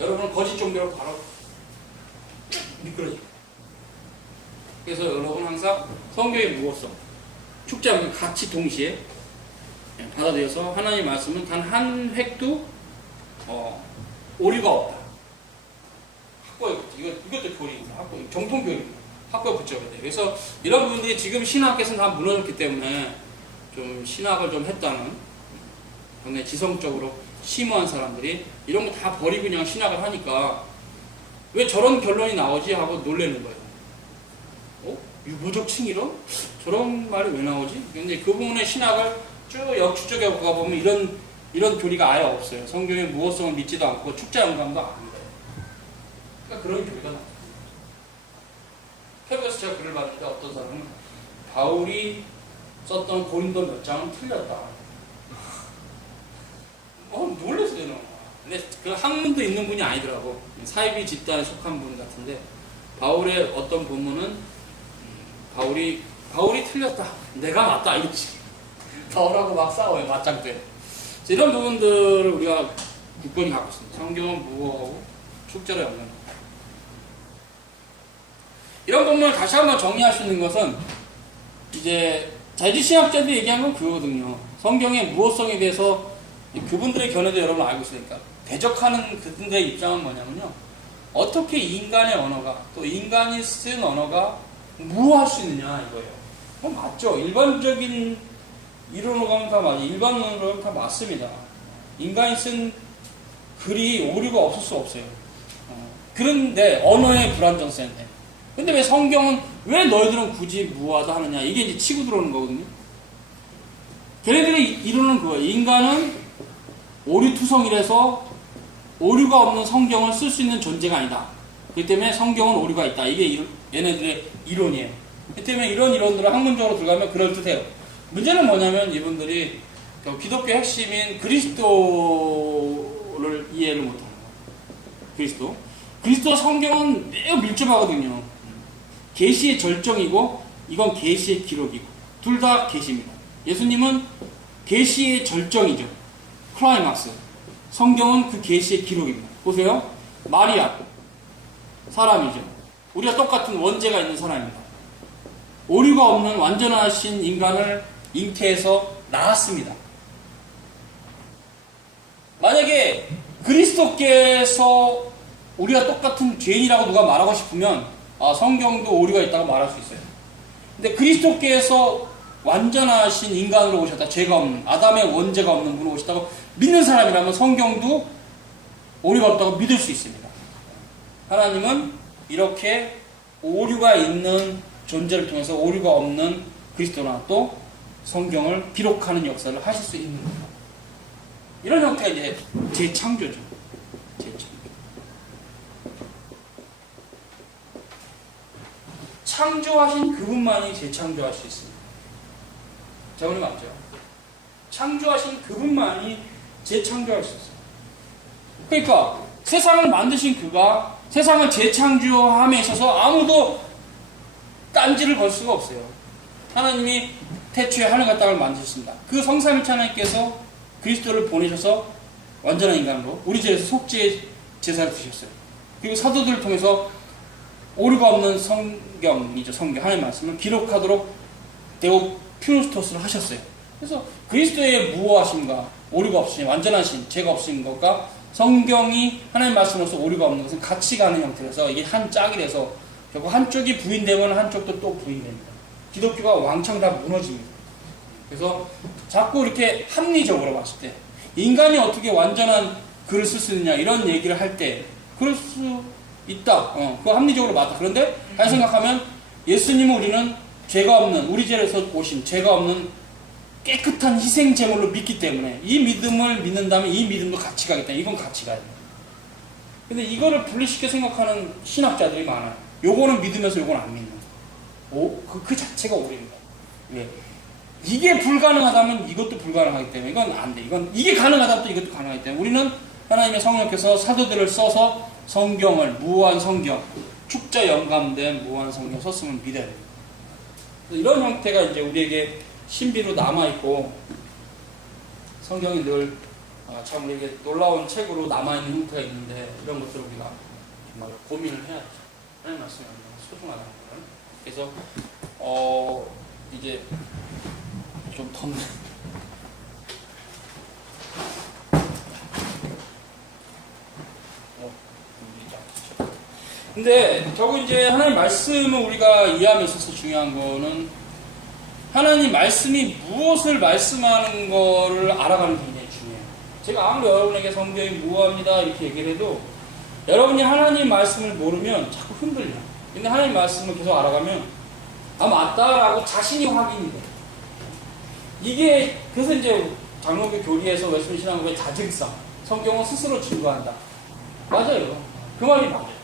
여러분은 거짓 종교로 바로 쭉 미끄러집니다. 그래서 여러분 항상 성경의 무호성, 축자 영감 같이 동시에 받아들여서 하나님의 말씀은 단 한 획도 오류가 없다. 학교에 이것도 교리입니다. 학교 정통 교리입니다. 학교에 붙여야 돼요. 그래서 이런 부분들이 지금 신학에서는 다 무너졌기 때문에 좀 신학을 좀 했다는 굉장히 지성적으로 심오한 사람들이 이런 거 다 버리고 그냥 신학을 하니까 왜 저런 결론이 나오지 하고 놀라는 거예요. 유보적 칭의론? 저런 말이 왜 나오지? 근데 그 부분의 신학을 쭉 역추적해 가보면 이런 교리가 아예 없어요. 성경의 무호성을 믿지도 않고 축자 영감도 안 돼요. 그러니까 그런 교리가 나와요. 페북에서 제가 글을 봤는데 어떤 사람은 바울이 썼던 고린도 몇 장은 틀렸다. 놀라서 되는 거야. 근데 그 학문도 있는 분이 아니더라고. 사이비 집단에 속한 분 같은데 바울의 어떤 본문은 바울이 틀렸다. 내가 맞다. 이렇지. 바울하고 막 싸워요. 맞짱 때. 이런 부분들을 우리가 굳건히 갖고 있습니다. 성경은 무호하고 축자로 연관합니다. 이런 부분을 다시 한번 정리할 수 있는 것은 이제 자유신학자들이 얘기한 건 그거거든요. 성경의 무호성에 대해서 그분들의 견해도 여러분 알고 있으니까 대적하는 그분들의 입장은 뭐냐면요. 어떻게 인간의 언어가 또 인간이 쓴 언어가 무호할 수 있느냐 이거예요. 맞죠. 일반적인 이론으로 가면 다 맞아요. 일반론으로 가면 다 맞습니다. 인간이 쓴 글이 오류가 없을 수 없어요. 그런데 언어의 불완전성인데. 근데 왜 성경은 왜 너희들은 굳이 무하다 하느냐? 이게 이제 치고 들어오는 거거든요. 걔네들의 이론은 그거예요. 인간은 오류투성이라서 오류가 없는 성경을 쓸 수 있는 존재가 아니다. 그렇기 때문에 성경은 오류가 있다. 이게 얘네들의 이론이에요. 그렇기 때문에 이런 이론들을 학문적으로 들어가면 그럴듯해요. 문제는 뭐냐면 이분들이 기독교 핵심인 그리스도를 이해를 못하는 거예요. 그리스도 성경은 매우 밀접하거든요. 계시의 절정이고 이건 계시의 기록이고 둘 다 계시입니다. 예수님은 계시의 절정이죠. 클라이막스. 성경은 그 계시의 기록입니다. 보세요. 마리아 사람이죠. 우리가 똑같은 원죄가 있는 사람입니다. 오류가 없는 완전하신 인간을 잉태해서 낳았습니다. 만약에 그리스도께서 우리가 똑같은 죄인이라고 누가 말하고 싶으면 성경도 오류가 있다고 말할 수 있어요. 근데 그리스도께서 완전하신 인간으로 오셨다. 죄가 없는 아담의 원죄가 없는 분으로 오셨다고 믿는 사람이라면 성경도 오류가 없다고 믿을 수 있습니다. 하나님은 이렇게 오류가 있는 존재를 통해서 오류가 없는 그리스도나 또 성경을 기록하는 역사를 하실 수 있는 겁니다. 이런 형태가 이제 재창조죠. 창조하신 그분만이 재창조할 수 있습니다. 자, 우리 맞죠? 창조하신 그분만이 재창조할 수 있어요. 그러니까 세상을 만드신 그가 세상을 재창조함에 있어서 아무도 딴지를 걸 수가 없어요. 하나님이 태초에 하늘과 땅을 만드셨습니다. 그 성삼위체 하나님께서 그리스도를 보내셔서 완전한 인간으로 우리 죄에서 속죄의 제사를 드셨어요. 그리고 사도들을 통해서 오류가 없는 성경이죠. 성경 하나님의 말씀을 기록하도록 데오피누스토스를 하셨어요. 그래서 그리스도의 무호하심과 오류가 없으신 완전하신 죄가 없으신 것과 성경이 하나님의 말씀으로서 오류가 없는 것은 같이 가는 형태라서 이게 한 짝이 돼서 결국 한쪽이 부인되면 한쪽도 또 부인됩니다. 기독교가 왕창 다 무너집니다. 그래서 자꾸 이렇게 합리적으로 봤을 때 인간이 어떻게 완전한 글을 쓸 수 있느냐 이런 얘기를 할 때 그럴 수 있다. 그거 합리적으로 맞다. 그런데 다시 생각하면 예수님은 우리는 죄가 없는 우리 죄에서 오신 죄가 없는 깨끗한 희생 제물로 믿기 때문에 이 믿음을 믿는다면 이 믿음도 같이 가겠다. 이건 같이 가야 돼요. 근데 이거를 분리시켜 생각하는 신학자들이 많아요. 요거는 믿으면서 요거는 안 믿는 거예요. 그 자체가 오류입니다. 왜? 이게 불가능하다면 이것도 불가능하기 때문에 이건 안 돼. 이게 가능하다면 또 이것도 가능하기 때문에 우리는 하나님의 성령께서 사도들을 써서 성경을 무한 성경, 축자 영감된 무한 성경 썼으면 믿어야 됩니다. 이런 형태가 이제 우리에게 신비로 남아있고 성경이 늘 참 우리에게 놀라운 책으로 남아있는 형태가 있는데 이런 것들을 우리가 정말 고민을 해야죠. 하나님 말씀이 얼마나 소중하다는 걸. 그래서 이제 좀 덥네. 근데 결국 이제 하나님 말씀을 우리가 이해함에 있어서 중요한 거는 하나님 말씀이 무엇을 말씀하는 거를 알아가는 게 굉장히 중요해요. 제가 아무리 여러분에게 성경이 무엇입니다 이렇게 얘기를 해도 여러분이 하나님 말씀을 모르면 자꾸 흔들려. 근데 하나님 말씀을 계속 알아가면 맞다라고 자신이 확인이 돼. 이게 그래서 이제 장로교 교리에서 웨스턴 신앙교의 자증성 성경은 스스로 증거한다. 맞아요. 그 말이 맞아요.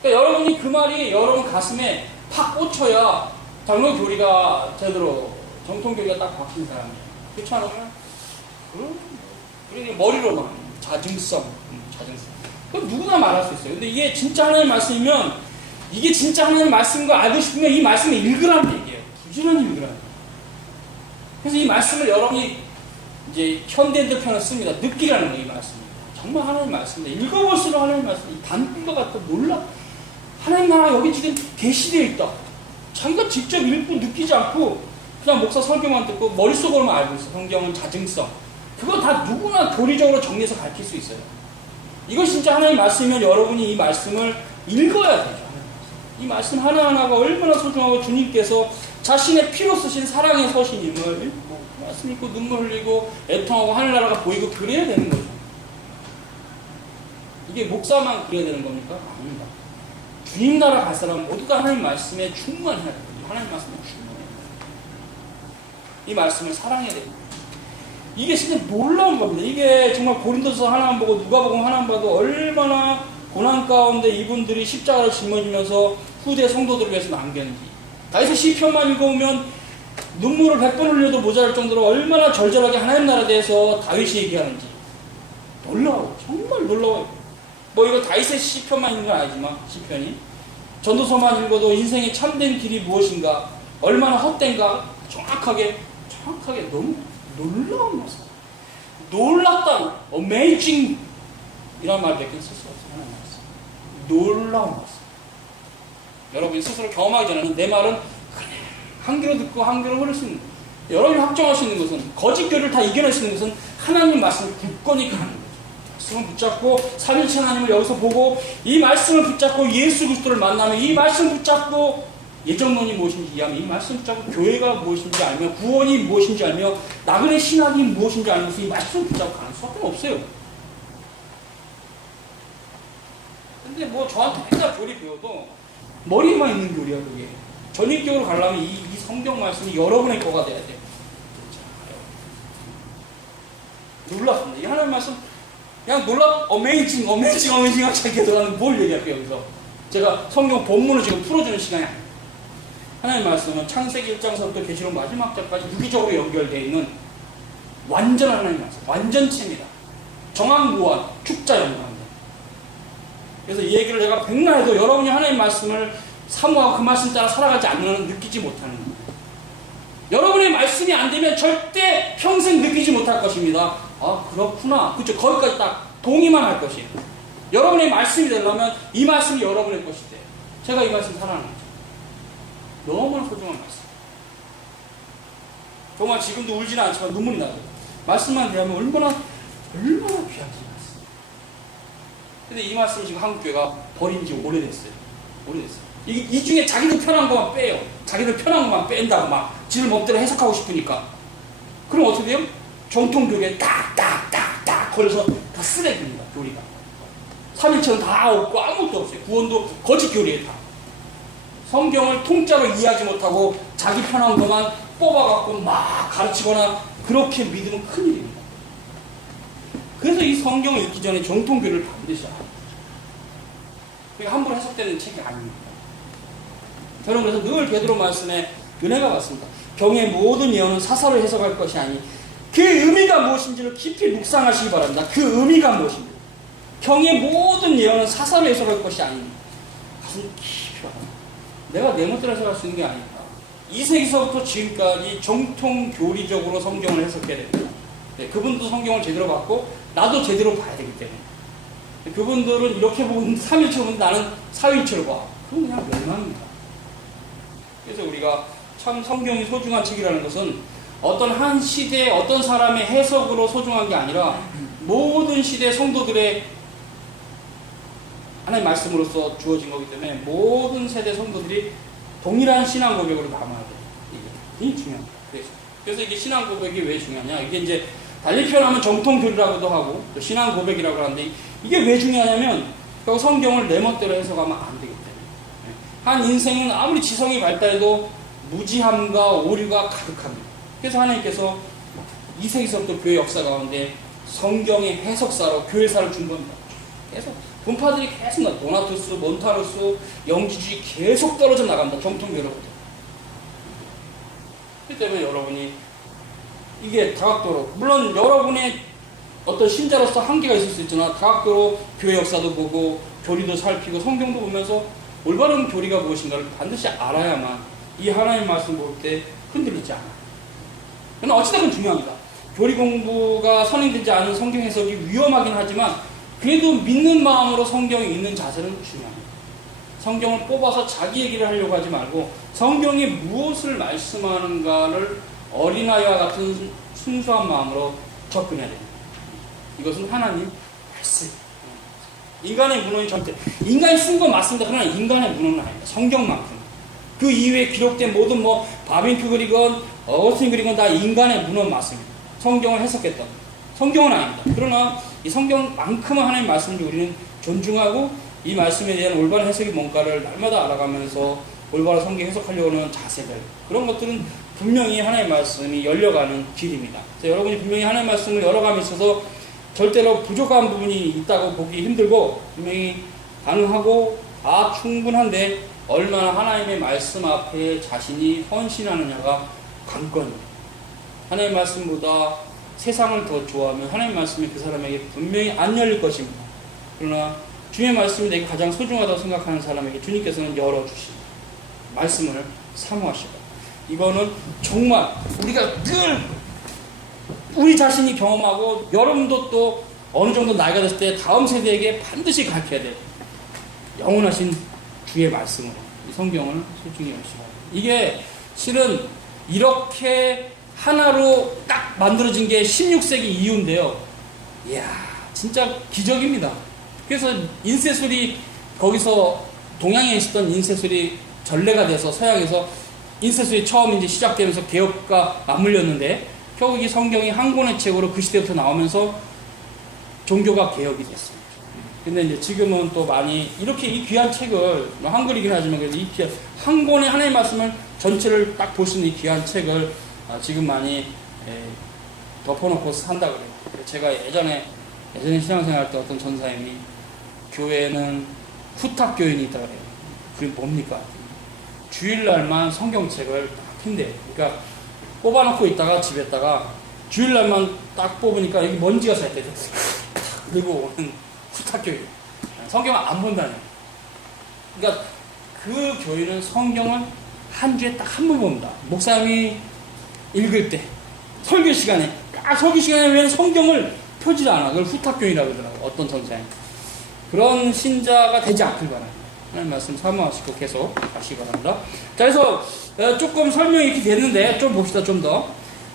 그러니까 여러분이 그 말이 여러분 가슴에 팍 꽂혀야 장로 교리가 제대로 정통 교리가 딱 박힌 사람이에요. 그렇지 않으면 우리 머리로만 자증성. 그럼 누구나 말할 수 있어요. 근데 이게 진짜 하나님 말씀이면 이게 진짜 하나님 말씀인 거 알고 싶으면 이 말씀을 읽으라는 얘기예요. 부지런히 읽으라는 얘기예요. 그래서 이 말씀을 여러분이 이제 현대인들 편을 씁니다. 느끼라는 거예요. 이 말씀. 정말 하나님 말씀인데 읽어볼수록 하나님 말씀. 이 단필과 같아 놀라. 하나님 나라 여기 지금 계시되어 있다. 자기가 직접 읽고 느끼지 않고 그냥 목사 설교만 듣고 머릿속으로만 알고 있어. 성경은 자증성. 그거 다 누구나 교리적으로 정리해서 가르칠 수 있어요. 이거 진짜 하나님 말씀이면 여러분이 이 말씀을 읽어야 되죠. 이 말씀 하나하나가 얼마나 소중하고 주님께서 자신의 피로 쓰신 사랑의 서신임을 말씀 읽고 눈물 흘리고 애통하고 하늘나라가 보이고 그래야 되는 거죠. 이게 목사만 그래야 되는 겁니까? 아닙니다. 주님 나라 갈 사람은 모두가 하나님 말씀에 충만해야 돼요. 하나님 말씀에 충만해야 돼요. 이 말씀을 사랑해야 됩니다. 이게 진짜 놀라운 겁니다. 이게 정말 고린도서 하나만 보고 누가복음 하나만 봐도 얼마나 고난 가운데 이분들이 십자가를 짊어지면서 후대 성도들을 위해서 남겼는지. 다윗의 시편만 읽어보면 눈물을 100번 흘려도 모자랄 정도로 얼마나 절절하게 하나님 나라에 대해서 다윗이 얘기하는지. 놀라워요. 정말 놀라워요. 뭐 이거 다윗의 시편만 읽는 건 아니지만 시편이 전도서만 읽어도 인생의 참된 길이 무엇인가, 얼마나 헛된가 정확하게 너무 놀라운 말씀. 놀랍다, amazing 이런 말 밖에 쓸 수 없어요. 하나님 말씀. 놀라운 말씀. 여러분이 스스로 경험하기 전에는 내 말은 그래 한 귀로 듣고 한 귀로 흐를 수 있는, 여러분이 확정할 수 있는 것은, 거짓 교리를 다 이겨낼 수 있는 것은 하나님 말씀을 굳건히 가는 거죠. 말씀을 붙잡고 삼일체 하나님을 여기서 보고 이 말씀을 붙잡고 예수 그리스도를 만나면 이 말씀 붙잡고 예정론이 무엇인지 이해하면 이 말씀 붙잡고 교회가 무엇인지 알며 구원이 무엇인지 알며 나그네 신학이 무엇인지 알면서 이 말씀 붙잡고 가는 수밖에 없어요. 근데 뭐 저한테 맨날 교리 배워도 머리만 있는 교리야 그게. 전인격으로 가려면 이 성경 말씀이 여러분의 거가 돼야 돼요. 놀랍습니다. 이 하나님 말씀 그냥 어메이징 하게 계속하는 뭘 얘기할게요 여기서. 제가 성경 본문을 지금 풀어주는 시간이 아니에요. 하나님 말씀은 창세기 1장서부터 계시록 마지막 장까지 유기적으로 연결되어 있는 완전한 하나님 말씀, 완전체입니다. 정황무한, 축자연관입니다. 그래서 이 얘기를 제가 백날 해도 여러분이 하나님 말씀을 사모하고 그 말씀 따라 살아가지 않는 한 느끼지 못하는 겁니다. 여러분의 말씀이 안 되면 절대 평생 느끼지 못할 것입니다. 아 그렇구나. 그렇죠. 거기까지 딱 동의만 할 것이에요. 여러분의 말씀이 되려면 이 말씀이 여러분의 것이 돼요. 제가 이 말씀 사랑하는 거죠. 너무나 소중한 말씀. 정말 지금도 울지는 않지만 눈물이 나죠. 말씀만 대하면 얼마나 귀한지 말씀. 근데 이 말씀을 지금 한국교회가 버린 지 오래됐어요. 이 중에 자기들 편한 것만 빼요. 자기들 편한 것만 뺀다고 막 지들 멋대로 해석하고 싶으니까. 그럼 어떻게 돼요? 정통교리에 딱딱딱딱 걸려서 다 쓰레기입니다. 교리가. 3일체는 다 없고 아무것도 없어요. 구원도 거짓 교리에 다. 성경을 통째로 이해하지 못하고 자기 편한 것만 뽑아갖고 막 가르치거나 그렇게 믿으면 큰일입니다. 그래서 이 성경을 읽기 전에 정통교리를 반드시 알아야 합니다. 그게 함부로 해석되는 책이 아닙니다. 저는 그래서 늘 베드로 말씀에 은혜가 받습니다. 경의 모든 예언은 사사로 해석할 것이 아니 그 의미가 무엇인지를 깊이 묵상하시기 바랍니다. 그 의미가 무엇인지. 경의 모든 예언은 사사로 해석할 것이 아닙니다. 가슴 깊이 바랍니다. 내가 내 멋대로 해석할 수 있는 게 아닙니다. 2세기서부터 지금까지 정통 교리적으로 성경을 해석해야 됩니다. 네, 그분도 성경을 제대로 봤고 나도 제대로 봐야 되기 때문에. 그분들은 이렇게 보고 3일체로 보는데 나는 4일체로 봐. 그건 그냥 멸망입니다. 그래서 우리가 참 성경이 소중한 책이라는 것은 어떤 한 시대 어떤 사람의 해석으로 소중한 게 아니라 모든 시대 성도들의 하나님의 말씀으로서 주어진 거기 때문에 모든 세대 성도들이 동일한 신앙 고백으로 남아야 돼요. 이게 중요합니다. 그래서 이게 신앙 고백이 왜 중요하냐? 이게 이제 달리 표현하면 정통 교리라고도 하고 또 신앙 고백이라고 하는데 이게 왜 중요하냐면 성경을 내 멋대로 해석하면 안 되기 때문에. 한 인생은 아무리 지성이 발달해도 무지함과 오류가 가득합니다. 그래서 하나님께서 2세기서부터 교회 역사 가운데 성경의 해석사로 교회사를 준 겁니다. 계속 분파들이 계속 나 도나투스, 몬타누스, 영지주의 계속 떨어져 나갑니다. 정통교로부터. 그렇기 때문에 여러분이 이게 다각도로 물론 여러분의 어떤 신자로서 한계가 있을 수 있지만 다각도로 교회 역사도 보고 교리도 살피고 성경도 보면서 올바른 교리가 무엇인가를 반드시 알아야만 이 하나님 말씀 볼 때 흔들리지 않아요. 그러나 어찌됐든 중요합니다. 교리 공부가 선행되지 않은 성경 해석이 위험하긴 하지만 그래도 믿는 마음으로 성경에 있는 자세는 중요합니다. 성경을 뽑아서 자기 얘기를 하려고 하지 말고 성경이 무엇을 말씀하는가를 어린아이와 같은 순수한 마음으로 접근해야 됩니다. 이것은 하나님 말씀. 인간의 문헌이 절대 인간이 쓴 건 맞습니다. 그러나 인간의 문헌은 아닙니다. 성경만큼. 그 이후에 기록된 모든 뭐 바빙크 그리건 어거스틴 그리건 다 인간의 문헌 맞습니다. 성경을 해석했던 성경은 아닙니다. 그러나 이 성경만큼은 하나님의 말씀을 우리는 존중하고 이 말씀에 대한 올바른 해석이 뭔가를 날마다 알아가면서 올바른 성경 해석하려고 하는 자세들, 그런 것들은 분명히 하나님의 말씀이 열려가는 길입니다. 여러분이 분명히 하나님의 말씀을 열어감에 있어서 절대로 부족한 부분이 있다고 보기 힘들고 분명히 가능하고 충분한데 얼마나 하나님의 말씀 앞에 자신이 헌신하느냐가 관건입니다. 하나님의 말씀보다 세상을 더 좋아하면 하나님의 말씀이 그 사람에게 분명히 안 열릴 것입니다. 그러나 주님의 말씀이 내게 가장 소중하다고 생각하는 사람에게 주님께서는 열어주십니다. 말씀을 사모하시고, 이거는 정말 우리가 늘 우리 자신이 경험하고 여러분도 또 어느 정도 나이가 됐을 때 다음 세대에게 반드시 가르쳐야 돼요. 영원하신 주의 말씀으로 이 성경을 소중히 여시고, 이게 실은 이렇게 하나로 딱 만들어진 게 16세기 이후인데요. 이야, 진짜 기적입니다. 그래서 인쇄술이 거기서 동양에 있었던 인쇄술이 전래가 돼서 서양에서 인쇄술이 처음 이제 시작되면서 개혁과 맞물렸는데 결국 이 성경이 한 권의 책으로 그 시대부터 나오면서 종교가 개혁이 됐습니다. 근데 이제 지금은 또 많이 이렇게 이 귀한 책을 한글이긴 하지만 그래도 이 귀한 한 권의 하나님의 말씀을 전체를 딱 볼 수 있는 이 귀한 책을 지금 많이 덮어놓고 산다 그래요. 제가 예전에 신앙생활 할 때 어떤 전사님이 교회는 후탁 교인이 있다 그래요. 그게 뭡니까? 주일날만 성경책을 딱 핀대요. 그러니까 뽑아놓고 있다가 집에다가 주일날만 딱 뽑으니까 여기 먼지가 쌓였대요. 그리고 오는 후탁 교인. 성경을 안 본다네요. 그러니까 그 교인은 성경을 한 주에 딱 한 번 봅니다. 목사님이 읽을 때 설교 시간에 설교 시간에 왜 성경을 펴지 않아? 그걸 후탁교인이라고 그러더라고요. 어떤 전사님. 그런 신자가 되지 않길 바랍니다. 하나님 말씀 사모하시고 계속 하시기 바랍니다. 자, 그래서 조금 설명이 이렇게 됐는데 좀 봅시다. 좀 더.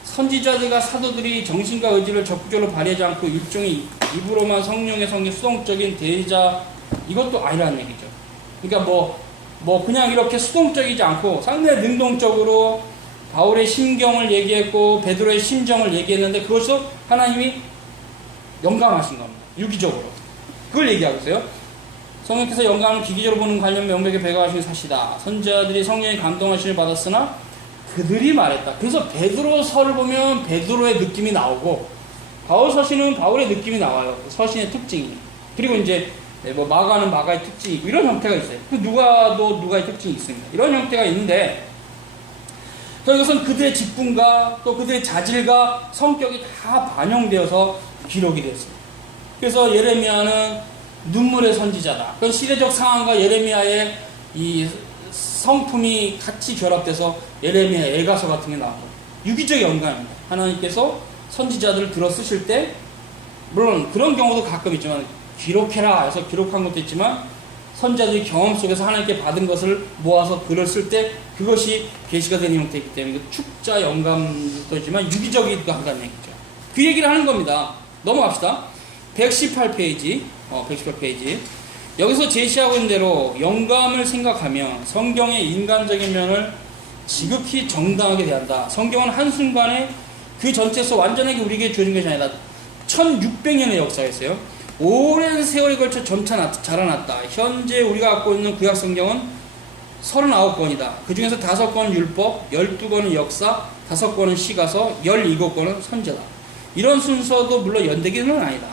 선지자들과 사도들이 정신과 의지를 적극적으로 발휘하지 않고 일종의 입으로만 성령의 성경 수동적인 대리자, 이것도 아니라는 얘기죠. 그러니까 뭐 그냥 이렇게 수동적이지 않고 상당히 능동적으로 바울의 심경을 얘기했고 베드로의 심정을 얘기했는데 그것도 하나님이 영감하신 겁니다. 유기적으로. 그걸 얘기하고 있어요. 성령께서 영감을 기기적으로 보는 관련 명백히 배가하시는 사시다. 선지자들이 성령의 감동하심을 받았으나 그들이 말했다. 그래서 베드로서를 보면 베드로의 느낌이 나오고 바울 서신은 바울의 느낌이 나와요. 서신의 특징이. 그리고 이제 뭐 마가는 마가의 특징이 있고 이런 형태가 있어요. 누가도 누가의 특징이 있습니다. 이런 형태가 있는데 이것은 그들의 직분과 또 그들의 자질과 성격이 다 반영되어서 기록이 됐습니다. 그래서 예레미야는 눈물의 선지자다. 그건 시대적 상황과 예레미야의 이 성품이 같이 결합돼서 예레미야 애가서 같은 게 나오고 유기적 영감입니다. 하나님께서 선지자들을 들어 쓰실 때 물론 그런 경우도 가끔 있지만 기록해라 해서 기록한 것도 있지만 선지자들이 경험 속에서 하나님께 받은 것을 모아서 글을 쓸 때 그것이 계시가 되는 형태이기 때문에 축자 영감도 있지만 유기적이기도 한다는 얘기죠. 그 얘기를 하는 겁니다. 넘어갑시다. 118페이지 118페이지 여기서 제시하고 있는 대로 영감을 생각하며 성경의 인간적인 면을 지극히 정당하게 대한다. 성경은 한순간에 그 전체에서 완전하게 우리에게 주어진 것이 아니라 1600년의 역사가 있어요. 오랜 세월에 걸쳐 점차 자라났다. 현재 우리가 갖고 있는 구약 성경은 39권이다. 그 중에서 5권은 율법, 12권은 역사, 5권은 시가서, 17권은 선제다. 이런 순서도 물론 연대기는 아니다.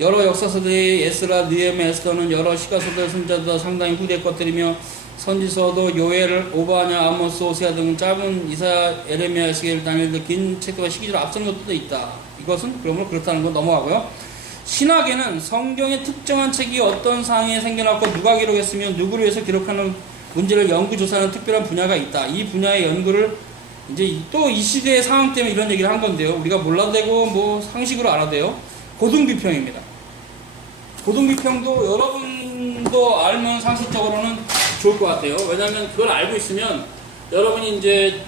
여러 역사서들이 에스라, 느헤미야, 에스더는 여러 시가서들, 선지자들 상당히 후대 것들이며 선지서도 요엘, 오바냐, 아모스, 오세아 등 짧은 이사야, 에레미야, 에스겔, 다니엘 등 긴 책들과 시기적으로 앞선 것도 있다. 이것은 그러므로 그렇다는 건 넘어가고요. 신학에는 성경의 특정한 책이 어떤 상황에 생겨났고 누가 기록했으며 누구를 위해서 기록하는 문제를 연구조사하는 특별한 분야가 있다. 이 분야의 연구를 이제 또 이 시대의 상황 때문에 이런 얘기를 한 건데요. 우리가 몰라도 되고 뭐 상식으로 알아도 돼요. 고등비평입니다. 고등비평도 여러분도 알면 상식적으로는 좋을 것 같아요. 왜냐하면 그걸 알고 있으면 여러분이 이제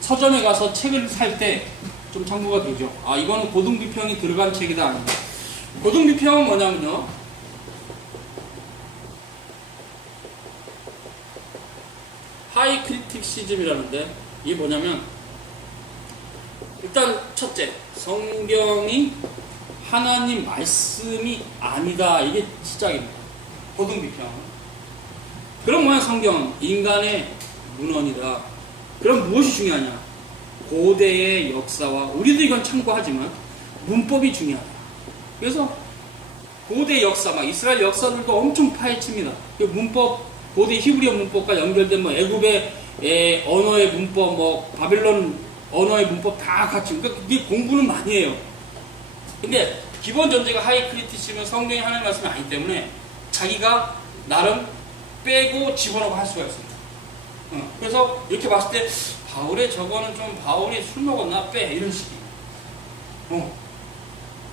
서점에 가서 책을 살 때 좀 참고가 되죠. 아, 이거는 고등비평이 들어간 책이다 아닙니다. 고등비평은 뭐냐면요, 하이 크리틱시즘이라는데 이게 뭐냐면 일단 첫째, 성경이 하나님 말씀이 아니다. 이게 시작입니다. 고등비평. 그럼 뭐야 성경은 인간의 문헌이다. 그럼 무엇이 중요하냐? 고대의 역사와 우리도 이건 참고하지만 문법이 중요하다. 그래서 고대 역사, 막 이스라엘 역사들도 엄청 파헤칩니다. 문법, 고대 히브리어 문법과 연결된 뭐 애굽의 언어의 문법, 뭐 바벨론 언어의 문법 다 같이. 그러니까 이게 공부는 많이 해요. 근데 기본 전제가 하이 크리티시즘은 성경이 하나님의 말씀이 아니기 때문에 자기가 나름 빼고 집어넣고 할 수가 있습니다. 그래서 이렇게 봤을 때 바울의 저거는 좀 바울이 술 먹었나 빼 이런 식이에요.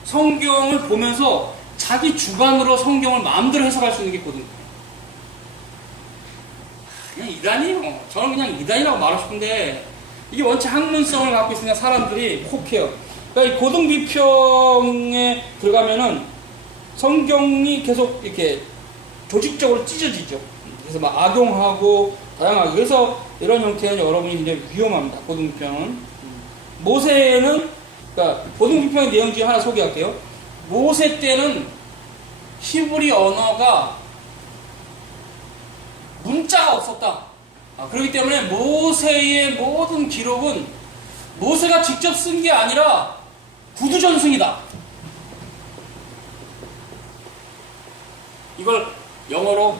성경을 보면서 자기 주관으로 성경을 마음대로 해석할 수 있는 게 있거든요. 그냥 이단이에요. 저는 그냥 이단이라고 말하고 싶은데 이게 원체 학문성을 갖고 있으니까 사람들이 혹해요. 그러니까 이 고등비평에 들어가면은 성경이 계속 이렇게 조직적으로 찢어지죠. 그래서 막 악용하고 다양하게. 그래서 이런 형태는 여러분이 굉장히 위험합니다. 고등비평은. 모세는, 그러니까 고등비평의 내용 중에 하나 소개할게요. 모세 때는 히브리 언어가 문자가 없었다. 그렇기 때문에 모세의 모든 기록은 모세가 직접 쓴 게 아니라 구두전승이다. 이걸 영어로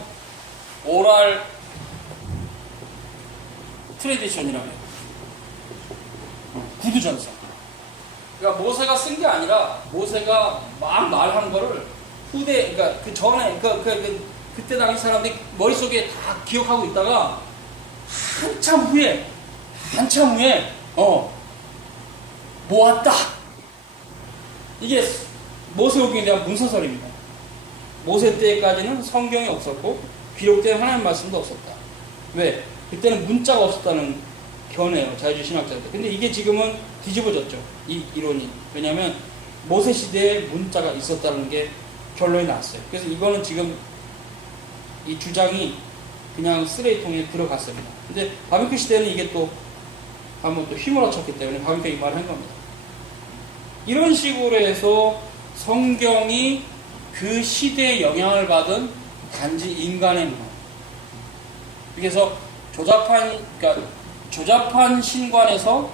오랄 트레디션이라고 해요. 구두전승. 그러니까 모세가 쓴 게 아니라 모세가 막 말한 거를 후대, 그러니까 그 전에 그때 당시 사람들이 머릿속에 다 기억하고 있다가 한참 후에 모았다. 이게 모세오경에 대한 문서설입니다. 모세 때까지는 성경이 없었고 기록된 하나님 말씀도 없었다. 왜? 그때는 문자가 없었다는 견해요. 자유주의 신학자들. 근데 이게 지금은 뒤집어졌죠. 이 이론이. 왜냐하면 모세 시대에 문자가 있었다는 게 결론이 났어요. 그래서 이거는 지금 이 주장이 그냥 쓰레기통에 들어갔습니다. 근데 바비큐 시대는 이게 또 한번 또 휘몰아쳤기 때문에 바비큐 이 말을 한 겁니다. 이런 식으로 해서 성경이 그 시대에 영향을 받은 단지 인간의 문화. 그래서 조잡한 신관에서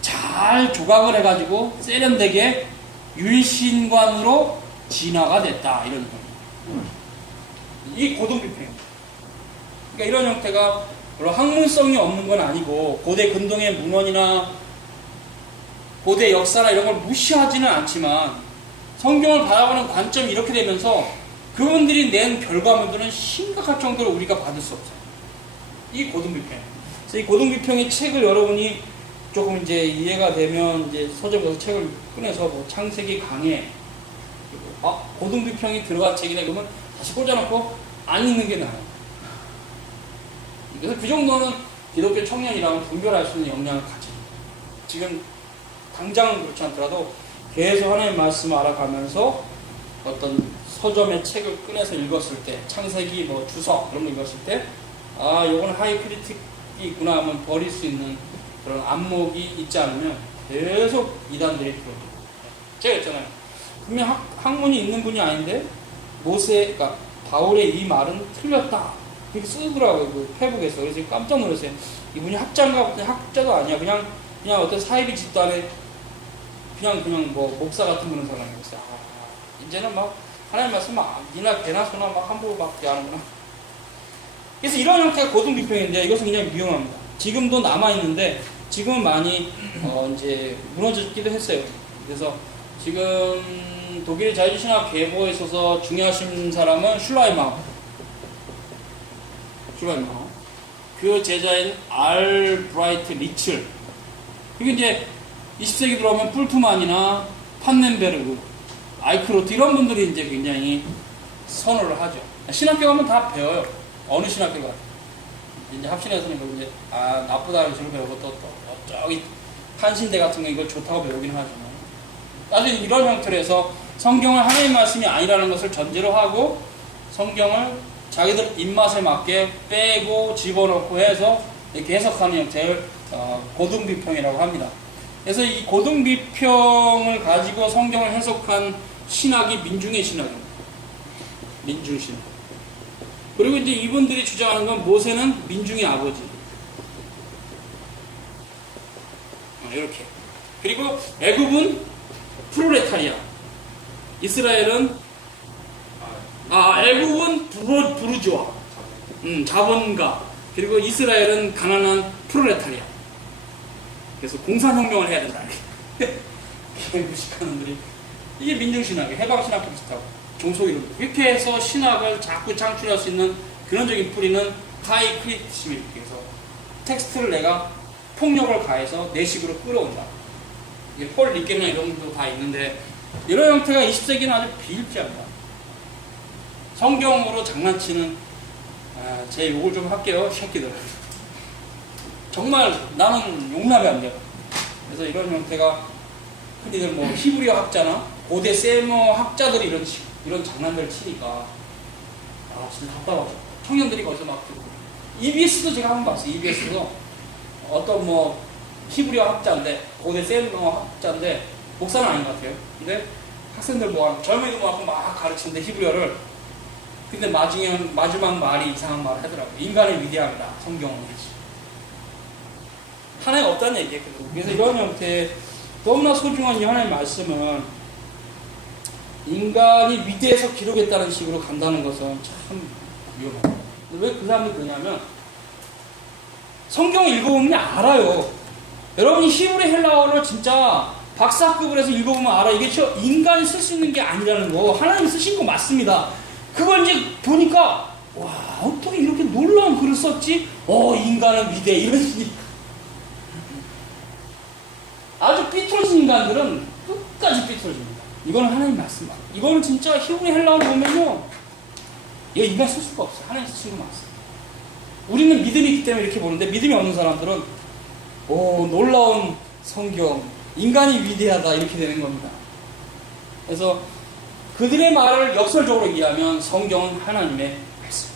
잘 조각을 해가지고 세련되게 율신관으로 진화가 됐다. 이런 겁니다. 이 고등비평입니다. 그러니까 이런 형태가 물론 학문성이 없는 건 아니고 고대 근동의 문헌이나 고대 역사나 이런 걸 무시하지는 않지만 성경을 바라보는 관점이 이렇게 되면서 그분들이 낸 결과물들은 심각할 정도로 우리가 받을 수 없어요. 이 고등비평. 그래서 이 고등비평의 책을 여러분이 조금 이제 이해가 되면 이제 서점에서 책을 꺼내서 뭐 창세기 강해, 고등비평이 들어간 책이네 그러면 다시 꽂아놓고 안 읽는 게 나아요. 그래서 그 정도는 기독교 청년이라면 분별할 수 있는 역량을 가지고 지금 당장은 그렇지 않더라도 계속 하나님의 말씀을 알아가면서 어떤 서점의 책을 꺼내서 읽었을 때 창세기 뭐 주석 그런 거 읽었을 때 요건 하이 크리틱이구나 하면 버릴 수 있는 그런 안목이 있지 않으면 계속 이단들이 들어옵니다. 제가 했잖아요. 분명 학문이 있는 분이 아닌데 그러니까 바울의 이 말은 틀렸다. 그렇게 쓰더라고요. 그 페북에서. 그래서 깜짝 놀랐어요. 이분이 학자도 아니야. 그냥 어떤 사이비 집단의 그냥 뭐 목사 같은 그런 사람이었어요. 이제는 막 하나님 말씀 막 니나 개나 소나 막 함부로 막 하는구나. 그래서 이런 형태가 고등비평인데 이것은 굉장히 위험합니다. 지금도 남아있는데 지금은 많이 이제 무너지기도 했어요. 그래서 지금 독일 자유신학 계보에 있어서 중요하신 사람은 슐라이마우. 그 제자인 알브라이트 리츠. 그리고 이제 20세기 들어오면 뿔트만이나 판넨베르그, 아이크로트 이런 분들이 이제 굉장히 선호를 하죠. 신학교 가면 다 배워요. 어느 신학교 가도. 이제 합신에서는 이제 나쁘다는 식으로 배우고 또 저기 한신대 같은 거 이걸 좋다고 배우긴 하지만 나중에 이런 형태로 해서 성경을 하나님의 말씀이 아니라는 것을 전제로 하고 성경을 자기들 입맛에 맞게 빼고 집어넣고 해서 이렇게 해석하는 형태를 고등비평이라고 합니다. 그래서 이 고등비평을 가지고 성경을 해석한 신학이 민중의 신학입니다. 민중신학. 그리고 이제 이분들이 주장하는 건 모세는 민중의 아버지. 이렇게. 그리고 애굽은 프로레타리아. 이스라엘은 애굽은 부르주아. 자본가. 그리고 이스라엘은 가난한 프로레타리아. 그래서 공산혁명을 해야 된다. 무식한 놈들이. 이게 민중신학이에요. 해방신학도 비슷하고. 종속이론. 이렇게 해서 신학을 자꾸 창출할 수 있는 근원적인 뿌리는 하이 크리티즘입니다. 그래서 텍스트를 내가 폭력을 가해서 내 식으로 끌어온다. 이게 폴 리케나 이런 것도 다 있는데 이런 형태가 20세기는 아주 비일비합니다. 성경으로 장난치는 제 욕을 좀 할게요. 새끼들. 정말 나는 용납이 안 돼요. 그래서 이런 형태가 흔히들 뭐 히브리어 학자나 고대 세모 학자들이 이런 장난들을 치니까 진짜 답답하죠. 청년들이 거기서 막 듣고 EBS도 제가 한번 봤어요. EBS도 어떤 뭐 히브리어 학자인데 고대 세모 학자인데 목사는 아닌 것 같아요. 근데 학생들 젊은이들 막 가르치는데 히브리어를 근데 마지막 말이 이상한 말을 하더라고요. 인간의 위대함이다. 성경은. 하나가 없다는 얘기예요. 그래서 이런 형태의 너무나 소중한 이 하나의 말씀은 인간이 위대해서 기록했다는 식으로 간다는 것은 참 위험합니다. 왜 그 사람들이 그러냐면 성경을 읽어보면 알아요. 여러분이 히브리 헬라어를 진짜 박사급을 해서 읽어보면 알아. 이게 인간이 쓸 수 있는 게 아니라는 거. 하나님이 쓰신 거 맞습니다. 그걸 이제 보니까 와 어떻게 이렇게 놀라운 글을 썼지? 인간은 위대 이러시니까 아주 삐뚤어진 인간들은 끝까지 삐뚤어집니다. 이거는 하나님 말씀. 이거는 진짜 히브리 헬라어를 보면요 이거 인간 쓸 수가 없어요. 하나님 쓰신 거 맞습니다. 우리는 믿음이 있기 때문에 이렇게 보는데 믿음이 없는 사람들은 놀라운 성경 인간이 위대하다 이렇게 되는 겁니다. 그래서 그들의 말을 역설적으로 이해하면 성경은 하나님의 말씀.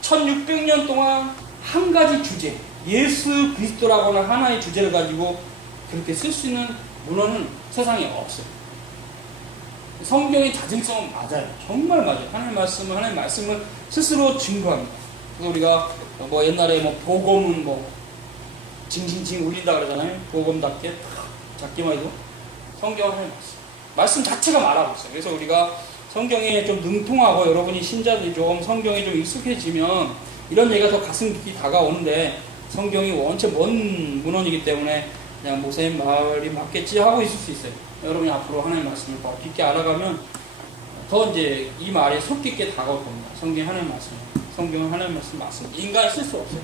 1600년 동안 한 가지 주제, 예수 그리스도라고 하는 하나의 주제를 가지고 그렇게 쓸 수 있는 문헌은 세상에 없어요. 성경의 자증성은 맞아요. 정말 맞아요. 하나님의 말씀을 스스로 증거합니다. 그래서 우리가 옛날에 복음은 징징징 울린다 그러잖아요. 복음답게 작기만 해도 성경은 하나님의 말씀 자체가 말하고 있어요. 그래서 우리가 성경에 좀 능통하고 여러분이 신자들이 좀 성경에 좀 익숙해지면 이런 얘기가 더 가슴 깊이 다가오는데 성경이 원체 먼 문헌이기 때문에 그냥 목사님 말이 맞겠지 하고 있을 수 있어요. 여러분이 앞으로 하나님의 말씀을 더 깊게 알아가면 더 이제 이 말에 속 깊게 다가올 겁니다. 성경이 하나님의 말씀, 성경은 하나님의 말씀 맞습니다. 인간이 쓸 수 없어요.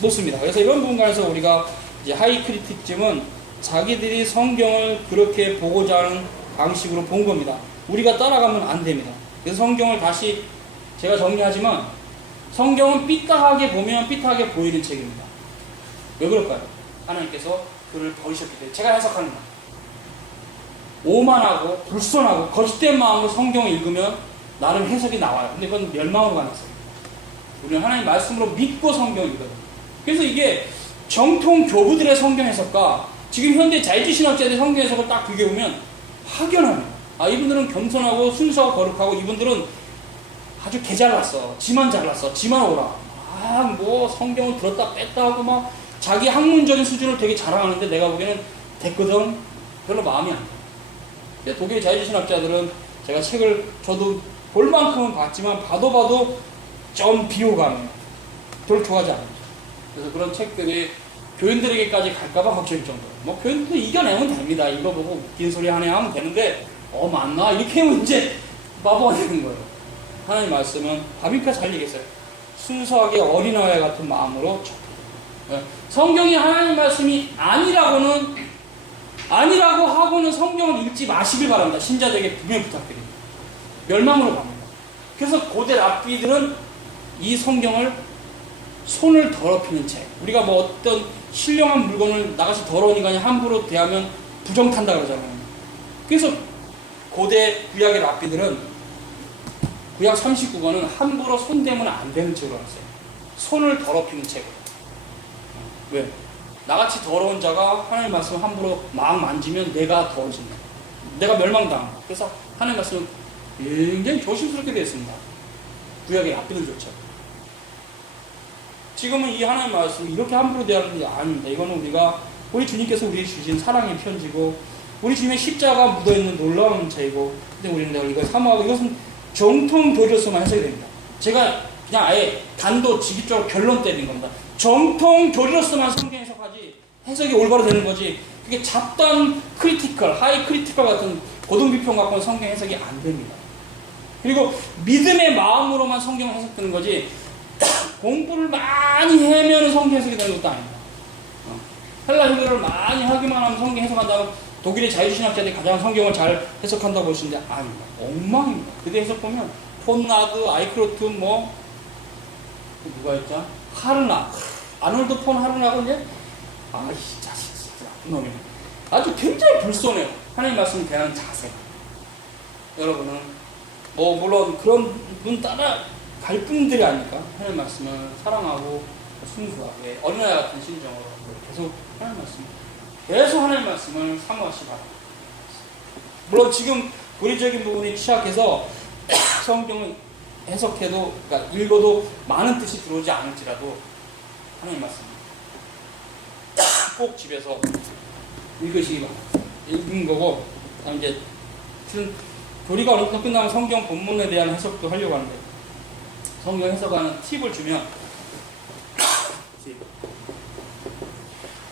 놓습니다. 그래서 이런 부분에서 우리가 이제 하이 크리틱즘은 자기들이 성경을 그렇게 보고자 하는 방식으로 본 겁니다. 우리가 따라가면 안 됩니다. 그래서 성경을 다시 제가 정리하지만 성경은 삐딱하게 보면 삐딱하게 보이는 책입니다. 왜 그럴까요? 하나님께서 그를 버리셨기 때문에. 제가 해석하는 거. 오만하고 불선하고 거짓된 마음으로 성경을 읽으면 나름 해석이 나와요. 근데 그건 멸망으로 가는 해석입니다. 우리는 하나님 말씀으로 믿고 성경을 읽거든요. 그래서 이게 정통 교부들의 성경 해석과 지금 현대 자유주의신학자들의 성경 해석을 딱 비교해보면 확연합니다. 이분들은 겸손하고 순수하고 거룩하고 이분들은 아주 개 잘났어. 지만 잘났어. 지만 오라. 성경을 들었다 뺐다 하고 자기 학문적인 수준을 되게 자랑하는데 내가 보기에는 됐거든. 별로 마음이 안 돼. 근데 독일 자유주의신학자들은 제가 책을 저도 볼 만큼은 봤지만 봐도 좀 비호감이에요. 별로 좋아하지 않아요. 그래서 그런 책들이 교인들에게까지 갈까봐 걱정일 정도로. 교인들도 이겨내면 됩니다. 이거 보고 웃긴 소리 하면 되는데, 맞나? 이렇게 하면 이제 바보가 되는 거예요. 하나님 말씀은 바비카 잘 얘기했어요. 순수하게 어린아이 같은 마음으로 접해요. 성경이 하나님 말씀이 아니라고 하고는 성경을 읽지 마시길 바랍니다. 신자들에게 분명히 부탁드립니다. 멸망으로 갑니다. 그래서 고대 랍비들은 이 성경을 손을 더럽히는 책. 우리가 어떤 신령한 물건을 나가서 더러운 인간이 함부로 대하면 부정탄다 그러잖아요. 그래서 고대 구약의 랍비들은 구약 39권은 함부로 손대면 안 되는 책으로 했어요. 손을 더럽히는 책으로. 왜? 나같이 더러운 자가 하나님 말씀 함부로 막 만지면 내가 더러워진다. 내가 멸망당한다. 그래서 하나님 말씀은 굉장히 조심스럽게 되어 있습니다. 구약의 앞뒤들조차. 지금은 이 하나님 말씀이 이렇게 함부로 대하는 게 아닙니다. 이거는 우리 주님께서 우리에게 주신 사랑의 편지고, 우리 주님의 십자가 묻어있는 놀라운 죄이고, 근데 우리는 이걸 사모하고, 이것은 정통 교리로서만 해석이 됩니다. 제가 그냥 아예 단도직입적으로 결론 때린 겁니다. 정통 교리로서만 성경 해석하지, 해석이 올바로 되는 거지, 그게 잡단 크리티컬, 하이 크리티컬 같은 고등비평 갖고는 성경 해석이 안 됩니다. 그리고 믿음의 마음으로만 성경 해석되는 거지, 공부를 많이 하면 성경 해석이 되는 것도 아닙니다. 헬라 히브리어를 많이 하기만 하면 성경 해석한다면 독일의 자유신학자들이 가장 성경을 잘 해석한다고 보시는데 아닙니다. 엉망입니다. 그때 해석 보면 폰나드, 아이크로트, 누가 있죠? 하르나, 아놀드 폰 하르나고 이제 이 자식 진짜 나쁜 놈이네. 아주 굉장히 불손해요. 하나님 말씀을 대하는 자세. 여러분은 물론 그런 분 따라 갈 뿐들이 아니까 하나님 말씀을 사랑하고 순수하게 어린아이 같은 심정으로 계속 하나님 말씀을 사모하시기 바랍니다. 물론 지금 교리적인 부분이 취약해서 성경을 해석해도, 그러니까 읽어도 많은 뜻이 들어오지 않을지라도 하나님 말씀 꼭 집에서 읽으시기 바랍니다. 읽은 거고, 그다음 이제 교리가 어느 정도 끝나면 성경 본문에 대한 해석도 하려고 하는데, 성경 해석하는 팁을 주면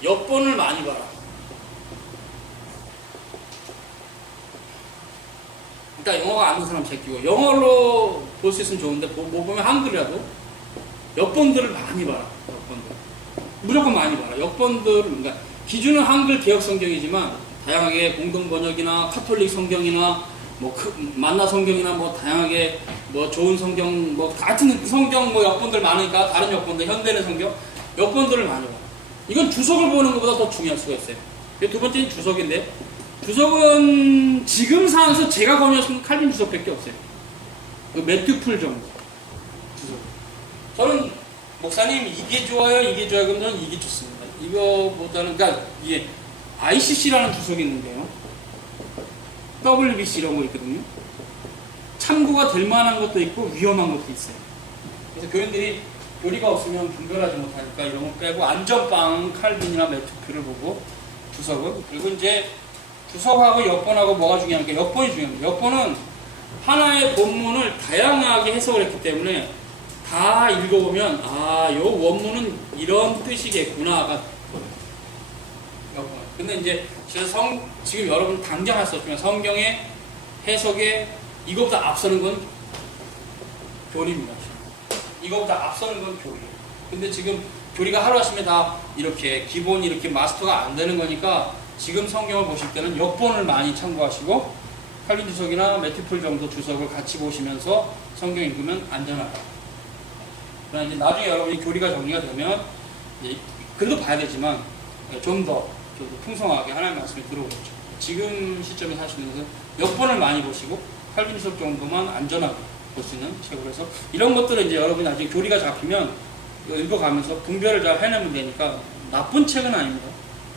역본을 많이 봐라. 그러니까 영어가 안 되는 사람 제끼고, 영어로 볼 수 있으면 좋은데 보면 한글이라도 역본들을 많이 봐라. 역본들 무조건 많이 봐라. 역본들, 그러니까 기준은 한글 개혁 성경이지만 다양하게 공동 번역이나 카톨릭 성경이나 만나 성경이나 다양하게 좋은 성경 같은 성경 역본들 많으니까, 다른 역본들, 현대의 성경 역본들을 많이 봐라. 이건 주석을 보는 것보다 더 중요할 수가 있어요. 두 번째는 주석인데, 주석은 지금 상황에서 제가 권유했던 칼빈 주석밖에 없어요. 매튜 풀 정도 주석. 저는 목사님 이게 좋아요, 이게 좋아요. 그럼 저는 이게 좋습니다. 이거보다는, 그러니까 이게 ICC라는 주석이 있는데요, WBC 이런 거 있거든요. 참고가 될 만한 것도 있고 위험한 것도 있어요. 그래서 교인들이 교리가 없으면 분별하지 못하니까 이런 거 빼고 안전빵 칼빈이나 매튜표를 보고 주석은, 그리고 이제 주석하고 역본하고 뭐가 중요한게 역본이 중요합니다. 역본은 하나의 본문을 다양하게 해석을 했기 때문에 다 읽어보면 요 원문은 이런 뜻이겠구나가 역본. 근데 이제 지금 여러분 당장 할 수 없지만 성경의 해석에 이것보다 앞서는 건 교리입니다. 이거보다 앞서는 건 교리. 근데 지금 교리가 하루아침에 다 이렇게 기본이 이렇게 마스터가 안 되는 거니까 지금 성경을 보실 때는 역본을 많이 참고하시고 칼빈 주석이나 매튜풀 정도 주석을 같이 보시면서 성경 읽으면 안전하다. 그러나 이제 나중에 여러분이 교리가 정리가 되면 글도 봐야 되지만 좀 더 풍성하게 하나님의 말씀을 들어오겠죠. 지금 시점에 사시는 것은 역본을 많이 보시고 칼빈 주석 정도만 안전하게 볼 수 있는 책으로 해서 이런 것들은 이제 여러분이 나중에 교리가 잡히면 읽어가면서 분별을 잘 해내면 되니까 나쁜 책은 아닙니다.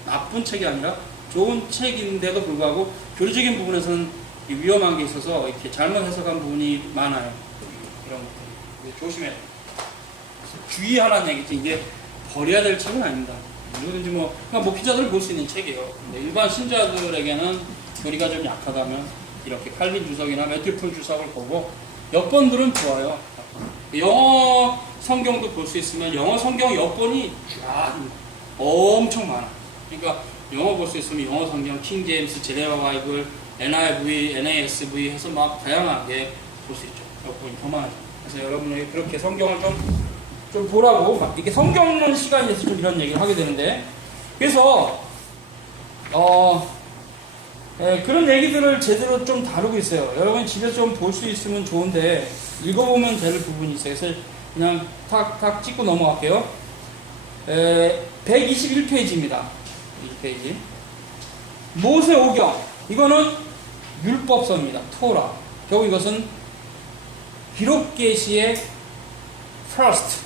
나쁜 책이 아니라 좋은 책인데도 불구하고 교리적인 부분에서는 위험한 게 있어서 이렇게 잘못 해석한 부분이 많아요. 이런 것들 조심해야 돼요. 주의하라는 얘기지, 이게 버려야 될 책은 아닙니다. 누구든지 그냥 목회자들 볼 수 있는 책이에요. 근데 일반 신자들에게는 교리가 좀 약하다면 이렇게 칼빈 주석이나 매튜풀 주석을 보고, 역본들은 좋아요. 영어 성경도 볼 수 있으면 영어 성경 역본이 엄청 많아. 그러니까 영어 볼 수 있으면 영어 성경, 킹 제임스, 제네바 바이블, NIV, NASV 해서 막 다양하게 볼 수 있죠. 역본이 더 많아요. 그래서 여러분이 그렇게 성경을 좀 보라고, 이렇게 성경론 시간에서 좀 이런 얘기를 하게 되는데, 그래서 그런 얘기들을 제대로 좀 다루고 있어요. 여러분 집에서 좀 볼 수 있으면 좋은데 읽어보면 될 부분이 있어요. 그래서 그냥 탁탁 찍고 넘어갈게요. 121페이지입니다. 1페이지. 모세오경. 이거는 율법서입니다. 토라. 결국 이것은 기록 계시의 first,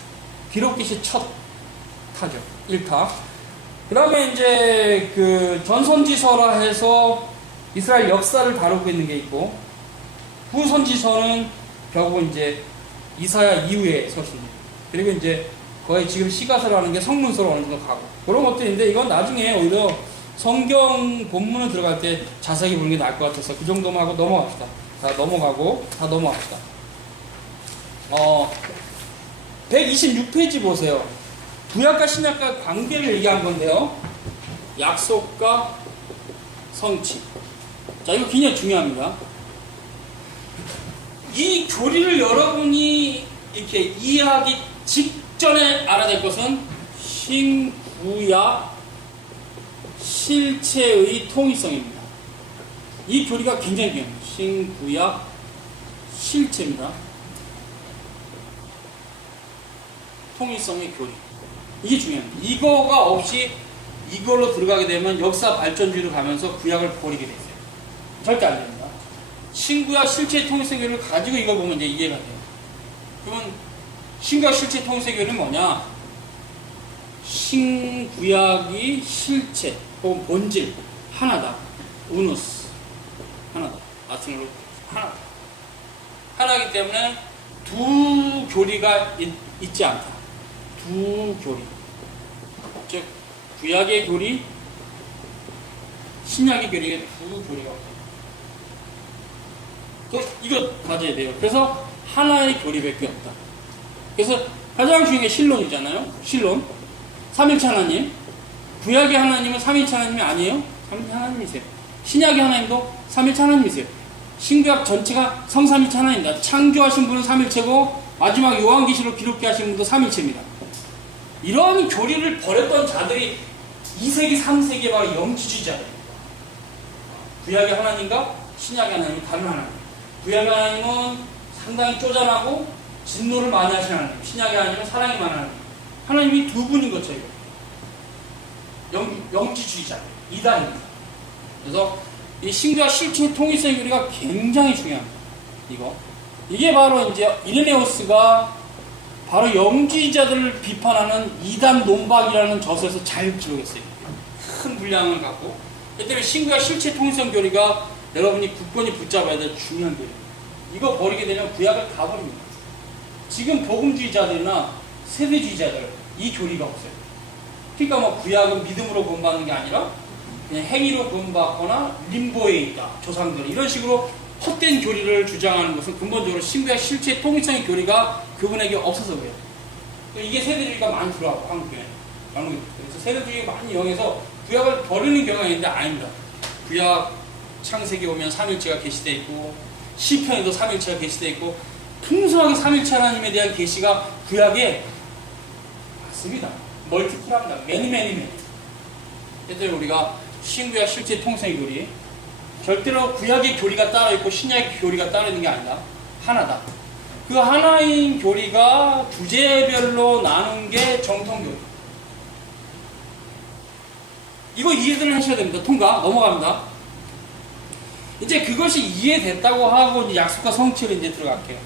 기록 계시 첫 타죠. 1타. 그 다음에 이제 그 전선지서라 해서 이스라엘 역사를 다루고 있는 게 있고, 후선지서는 결국 이제 이사야 이후의 서신입니다. 그리고 이제 거의 지금 시가서라는 게 성문서로 어느 정도 가고, 그런 것들인데, 이건 나중에 오히려 성경 본문을 들어갈 때 자세히 보는 게 나을 것 같아서 그 정도만 하고 넘어갑시다. 다 넘어갑시다. 126페이지 보세요. 구약과 신약과 관계를 얘기한 건데요. 약속과 성취. 자, 이거 굉장히 중요합니다. 이 교리를 여러분이 이렇게 이해하기 직전에 알아야 될 것은 신구약 실체의 통일성입니다. 이 교리가 굉장히 중요합니다. 신구약 실체입니다. 통일성의 교리. 이게 중요합니다. 이거가 없이 이걸로 들어가게 되면 역사 발전주의로 가면서 구약을 버리게 돼 있어요. 절대 안 됩니다. 신구약 실체의 통일성 교리를 가지고 이걸 보면 이제 이해가 돼요. 그러면 신구약 실체의 통일성 교리는 뭐냐? 신구약이 실체 혹은 본질 하나다. 우누스 하나다. 아스널로 하나다. 하나이기 때문에 두 교리가 있지 않다. 두 교리. 즉 구약의 교리, 신약의 교리의 두 교리가 없다. 이거 가져야 돼요. 그래서 하나의 교리밖에 없다. 그래서 가장 중요한 게 신론이잖아요. 신론. 삼일체 하나님. 구약의 하나님은 삼일체 하나님이 아니에요. 삼일체 하나님이세요. 신약의 하나님도 삼일체 하나님이세요. 신구약 전체가 성삼일체 하나님입니다. 창조하신 분은 삼일체고 마지막 요한계시록 기록해 하신 분도 삼일체입니다. 이런 교리를 버렸던 자들이 2세기, 3세기에 바로 영지주의자들입니다. 구약의 하나님과 신약의 하나님이 다른 하나님. 구약의 하나님은 상당히 쪼잔하고 진노를 많이 하시는 하나님. 신약의 하나님은 사랑이 많은 하나님. 하나님이 두 분인 거죠, 이거. 영지주의자, 이단입니다. 그래서 이 신구약 실체 통일성의 교리가 굉장히 중요합니다. 이게 바로 이제 이레네우스가 바로 영지주의자들을 비판하는 이단 논박이라는 저서에서 잘 기록했어요. 큰 분량을 갖고. 그때문에 신구약 실체 통일성 교리가 여러분이 굳건히 붙잡아야 될 중요한 교리입니다. 이거 버리게 되면 구약을 다 버립니다. 지금 복음주의자들이나 세대주의자들 이 교리가 없어요. 그러니까 뭐 구약은 믿음으로 구원받는 게 아니라 그냥 행위로 구원받거나 림보에 있다. 조상들 이런 식으로 헛된 교리를 주장하는 것은 근본적으로 신구약 실체 통일성의 교리가 그분에게 없어서 그래요. 이게 세대주의가 많이 들어왔고 한국에. 그래서 세대주의가 많이 이용해서 구약을 버리는 경우가 있는데 아닙니다. 구약 창세기 오면 삼일체가 계시되어 있고 시편에도 삼일체가 계시되어 있고 풍성하게 삼일체 하나님에 대한 계시가 구약에 많습니다. 멀티플합니다. 매니. 그래서 우리가 신구약 실체 통일성의 교리 절대로 구약의 교리가 따로 있고 신약의 교리가 따로 있는 게 아니다. 하나다. 그 하나인 교리가 주제별로 나눈 게 정통교리. 이거 이해를 하셔야 됩니다. 통과. 넘어갑니다. 이제 그것이 이해됐다고 하고 이제 약속과 성취를 이제 들어갈게요.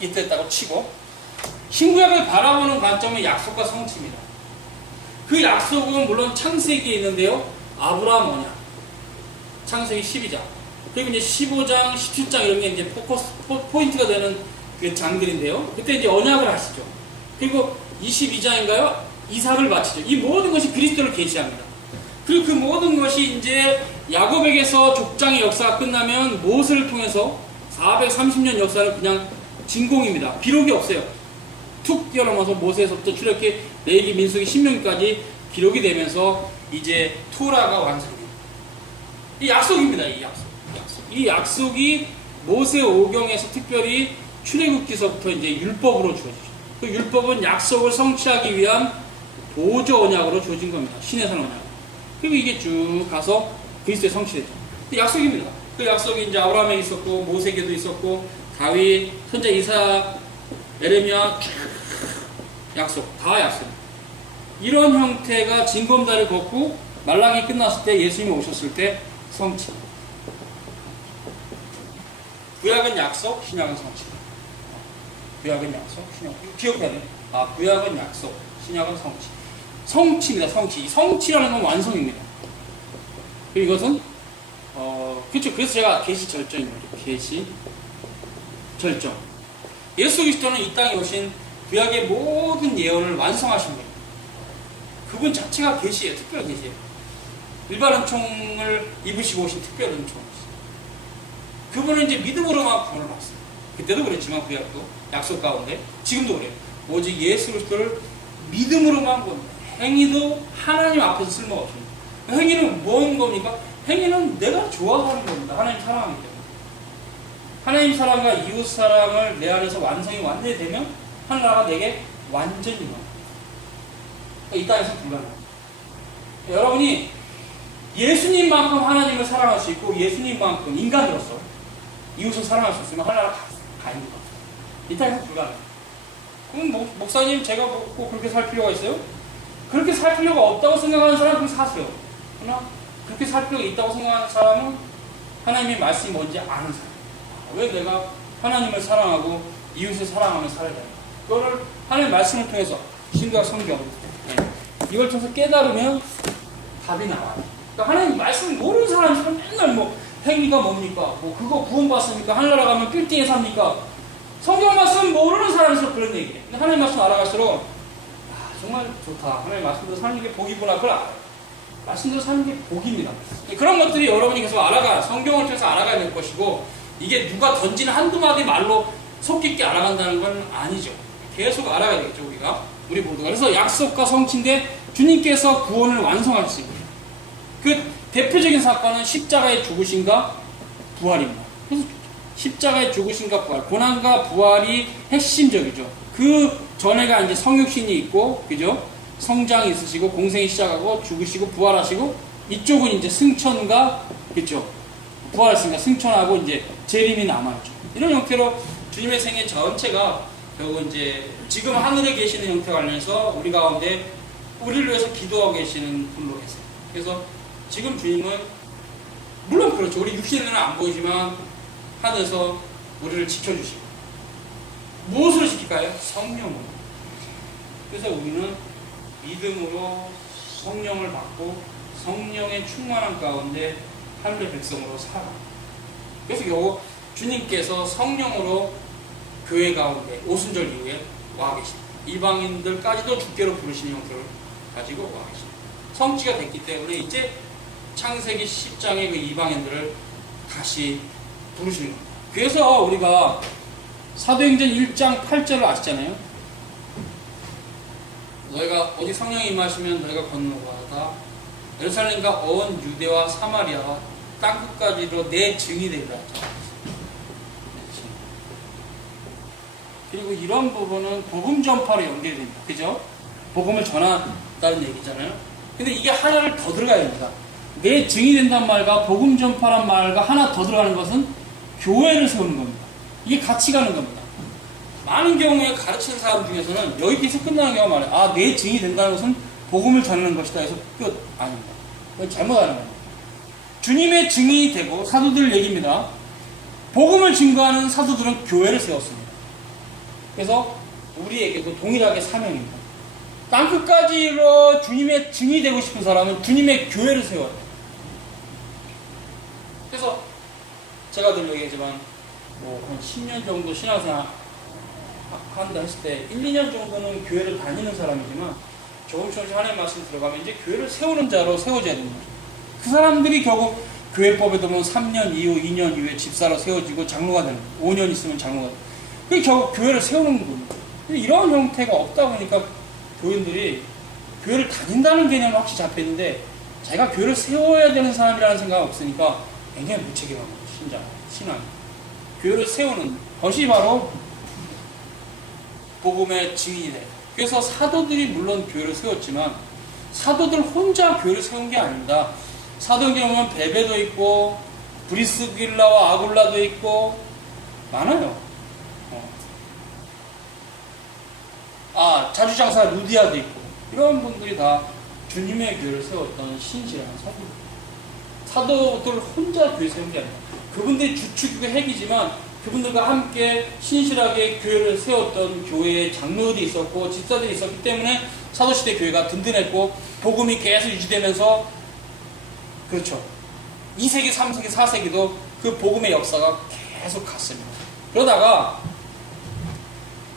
이해됐다고 치고 신구약을 바라보는 관점은 약속과 성취입니다. 그 약속은 물론 창세기에 있는데요. 아브라함 언약. 창세기 12장. 그리고 이제 15장, 17장 이런 게 이제 포인트가 되는 그 장들인데요. 그때 이제 언약을 하시죠. 그리고 22장인가요? 이삭을 바치죠. 이 모든 것이 그리스도를 계시합니다. 그리고 그 모든 것이 이제 야곱에게서 족장의 역사가 끝나면 모세를 통해서 430년 역사는 그냥 진공입니다. 기록이 없어요. 툭 뛰어넘어서 모세에서부터 출애굽기, 레위기, 민수기, 신명기까지 기록이 되면서 이제 토라가 완성됩니다. 이 약속입니다. 이 약속이 모세 오경에서 특별히 출애굽기서부터 이제 율법으로 주어지죠. 그 율법은 약속을 성취하기 위한 보조 언약으로 주어진 겁니다. 신의 산 언약. 그리고 이게 쭉 가서 그리스도에 성취되죠. 약속입니다. 그 약속이 이제 아브라함에 있었고 모세에게도 있었고 다윗, 선자 이사, 에레미야 약속, 다 약속. 이런 형태가 징검다리를 걷고 말라기 끝났을 때 예수님이 오셨을 때 성취. 구약은 약속, 신약은 성취. 구약은 약속, 신약. 이거 기억해야 돼. 아, 구약은 약속, 신약은 성취. 성취입니다, 성취. 성취라는 건 완성입니다. 그리고 이것은, 그렇죠. 그래서 제가 계시 절정인 거죠. 계시 절정. 예수 그리스도는 이 땅에 오신 구약의 모든 예언을 완성하신 거예요. 그분 자체가 계시예요. 특별 계시예요. 일반 은총을 입으시고 오신 특별 은총이시죠. 그분은 이제 믿음으로만 구원을 받습니다. 그때도 그랬지만 구약도 약속 가운데 지금도 그래요. 오직 예수 그리스도를 믿음으로만 구원합니다. 행위도 하나님 앞에서 쓸모가 없습니다. 행위는 뭔 겁니까? 행위는 내가 좋아서 하는 겁니다. 하나님 사랑하기 때문에. 하나님 사랑과 이웃 사랑을 내 안에서 완성이 되면 하나님가 내게 완전히 와. 이 땅에서 불가능합니다. 여러분이 예수님만큼 하나님을 사랑할 수 있고 예수님만큼 인간으로서 이웃을 사랑할 수 있으면 하나님가 가 있는 겁니다. 이 땅에서 불가능합니다. 그럼 목사님 제가 꼭 그렇게 살 필요가 있어요? 그렇게 살 필요가 없다고 생각하는 사람은 그렇게 사세요. 그러나 그렇게 살 필요가 있다고 생각하는 사람은 하나님의 말씀이 뭔지 아는 사람. 왜 내가 하나님을 사랑하고 이웃을 사랑하며 살아야 되나? 그거를 하나님의 말씀을 통해서 신과 성경 이걸 통해서 깨달으면 답이 나와요. 그러니까 하나님 말씀을 모르는 사람이 맨날 행위가 뭡니까? 그거 구원받습니까? 하늘나라 가면 빌딩에 삽니까? 성경 말씀 모르는 사람에서 그런 얘기예요. 근데 하나님 말씀 알아갈수록 정말 좋다. 하나님 말씀대로 사는 게 복이구나. 그걸 알아요. 말씀대로 사는 게 복입니다. 그런 것들이 여러분이 계속 성경을 통해서 알아가야 될 것이고 이게 누가 던지는 한두 마디 말로 속 깊게 알아간다는 건 아니죠. 계속 알아가야 되겠죠, 우리 모두가. 그래서 약속과 성취인데 주님께서 구원을 완성하셨습니다. 그 대표적인 사건은 십자가의 죽으심과 부활입니다. 그래서 십자가의 죽으심과 부활, 고난과 부활이 핵심적이죠. 그 전에가 이제 성육신이 있고, 그죠? 성장이 있으시고, 공생이 시작하고, 죽으시고, 부활하시고, 이쪽은 이제 승천과, 그죠? 부활했으니까 승천하고 이제 재림이 남아있죠. 이런 형태로 주님의 생애 전체가 결국 이제 지금 하늘에 계시는 형태 관련해서 우리 가운데 우리를 위해서 기도하고 계시는 분으로 계세요. 그래서 지금 주님은 물론 그렇죠. 우리 육신의 눈은 안 보이지만 하늘에서 우리를 지켜주시고 무엇으로 지킬까요? 성령으로. 그래서 우리는 믿음으로 성령을 받고 성령의 충만한 가운데 하늘의 백성으로 살아. 그래서 결국 주님께서 성령으로 교회 가운데 오순절 이후에 와 계십니다. 이방인들까지도 주께로 부르시는 형태를 가지고 와 계십니다. 성취가 됐기 때문에 이제 창세기 10장의 그 이방인들을 다시 부르시는 겁니다. 그래서 우리가 사도행전 1장 8절을 아시잖아요. 너희가 어디 성령이 임하시면 너희가 건너가다 예루살렘과 온 유대와 사마리아와 땅끝까지로 내 증이 되리라. 그리고 이런 부분은 복음 전파로 연결됩니다. 그죠? 복음을 전한다는 얘기잖아요. 근데 이게 하나를 더 들어가야 됩니다. 내 증이 된다는 말과 복음 전파란 말과 하나 더 들어가는 것은 교회를 세우는 겁니다. 이게 같이 가는 겁니다. 많은 경우에 가르치는 사람 중에서는 여기서 끝나는 경우가 많아요. 내 증이 된다는 것은 복음을 전하는 것이다 해서 끝. 아닙니다. 그건 잘못하는 겁니다. 주님의 증인이 되고 사도들 얘기입니다. 복음을 증거하는 사도들은 교회를 세웠습니다. 그래서 우리에게도 동일하게 사명입니다. 땅끝까지로 주님의 증인이 되고 싶은 사람은 주님의 교회를 세워야 돼요. 그래서 제가 늘 얘기하지만 한 10년 정도 신앙생활 한다 했을 때 1, 2년 정도는 교회를 다니는 사람이지만 조금씩 하나님 말씀 들어가면 이제 교회를 세우는 자로 세워져야 됩니다. 그 사람들이 결국 교회법에도 보면 3년 이후, 2년 이후에 집사로 세워지고 장로가 되는 거예요. 5년 있으면 장로가 돼요. 그게 결국 교회를 세우는 겁니다. 이런 형태가 없다 보니까 교인들이 교회를 다닌다는 개념은 확실히 잡혀있는데 자기가 교회를 세워야 되는 사람이라는 생각이 없으니까 굉장히 무책임한 거죠. 신앙. 교회를 세우는 것이 바로 복음의 증인이 돼요. 그래서 사도들이 물론 교회를 세웠지만 사도들 혼자 교회를 세운 게 아닙니다. 사도행전에 보면 베베도 있고 브리스길라와 아굴라도 있고 많아요. 자주장사 루디아도 있고 이런 분들이 다 주님의 교회를 세웠던 신실한 사도들. 사도들 혼자 교회 세운 게 아니에요. 그분들이 주축이고 핵이지만 그분들과 함께 신실하게 교회를 세웠던 교회의 장로들이 있었고 집사들이 있었기 때문에 사도시대 교회가 든든했고 복음이 계속 유지되면서 그렇죠. 2세기, 3세기, 4세기도 그 복음의 역사가 계속 갔습니다. 그러다가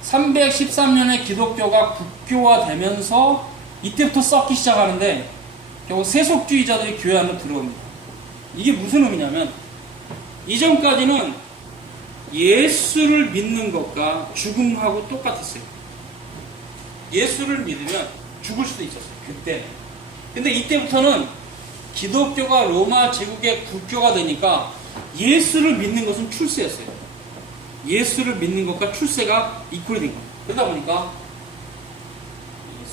313년에 기독교가 국교화되면서 이때부터 썩기 시작하는데 결국 세속주의자들이 교회 안으로 들어옵니다. 이게 무슨 의미냐면 이전까지는 예수를 믿는 것과 죽음하고 똑같았어요. 예수를 믿으면 죽을 수도 있었어요. 그때는. 근데 이때부터는 기독교가 로마 제국의 국교가 되니까 예수를 믿는 것은 출세였어요. 예수를 믿는 것과 출세가 이퀄이 된 거예요. 그러다 보니까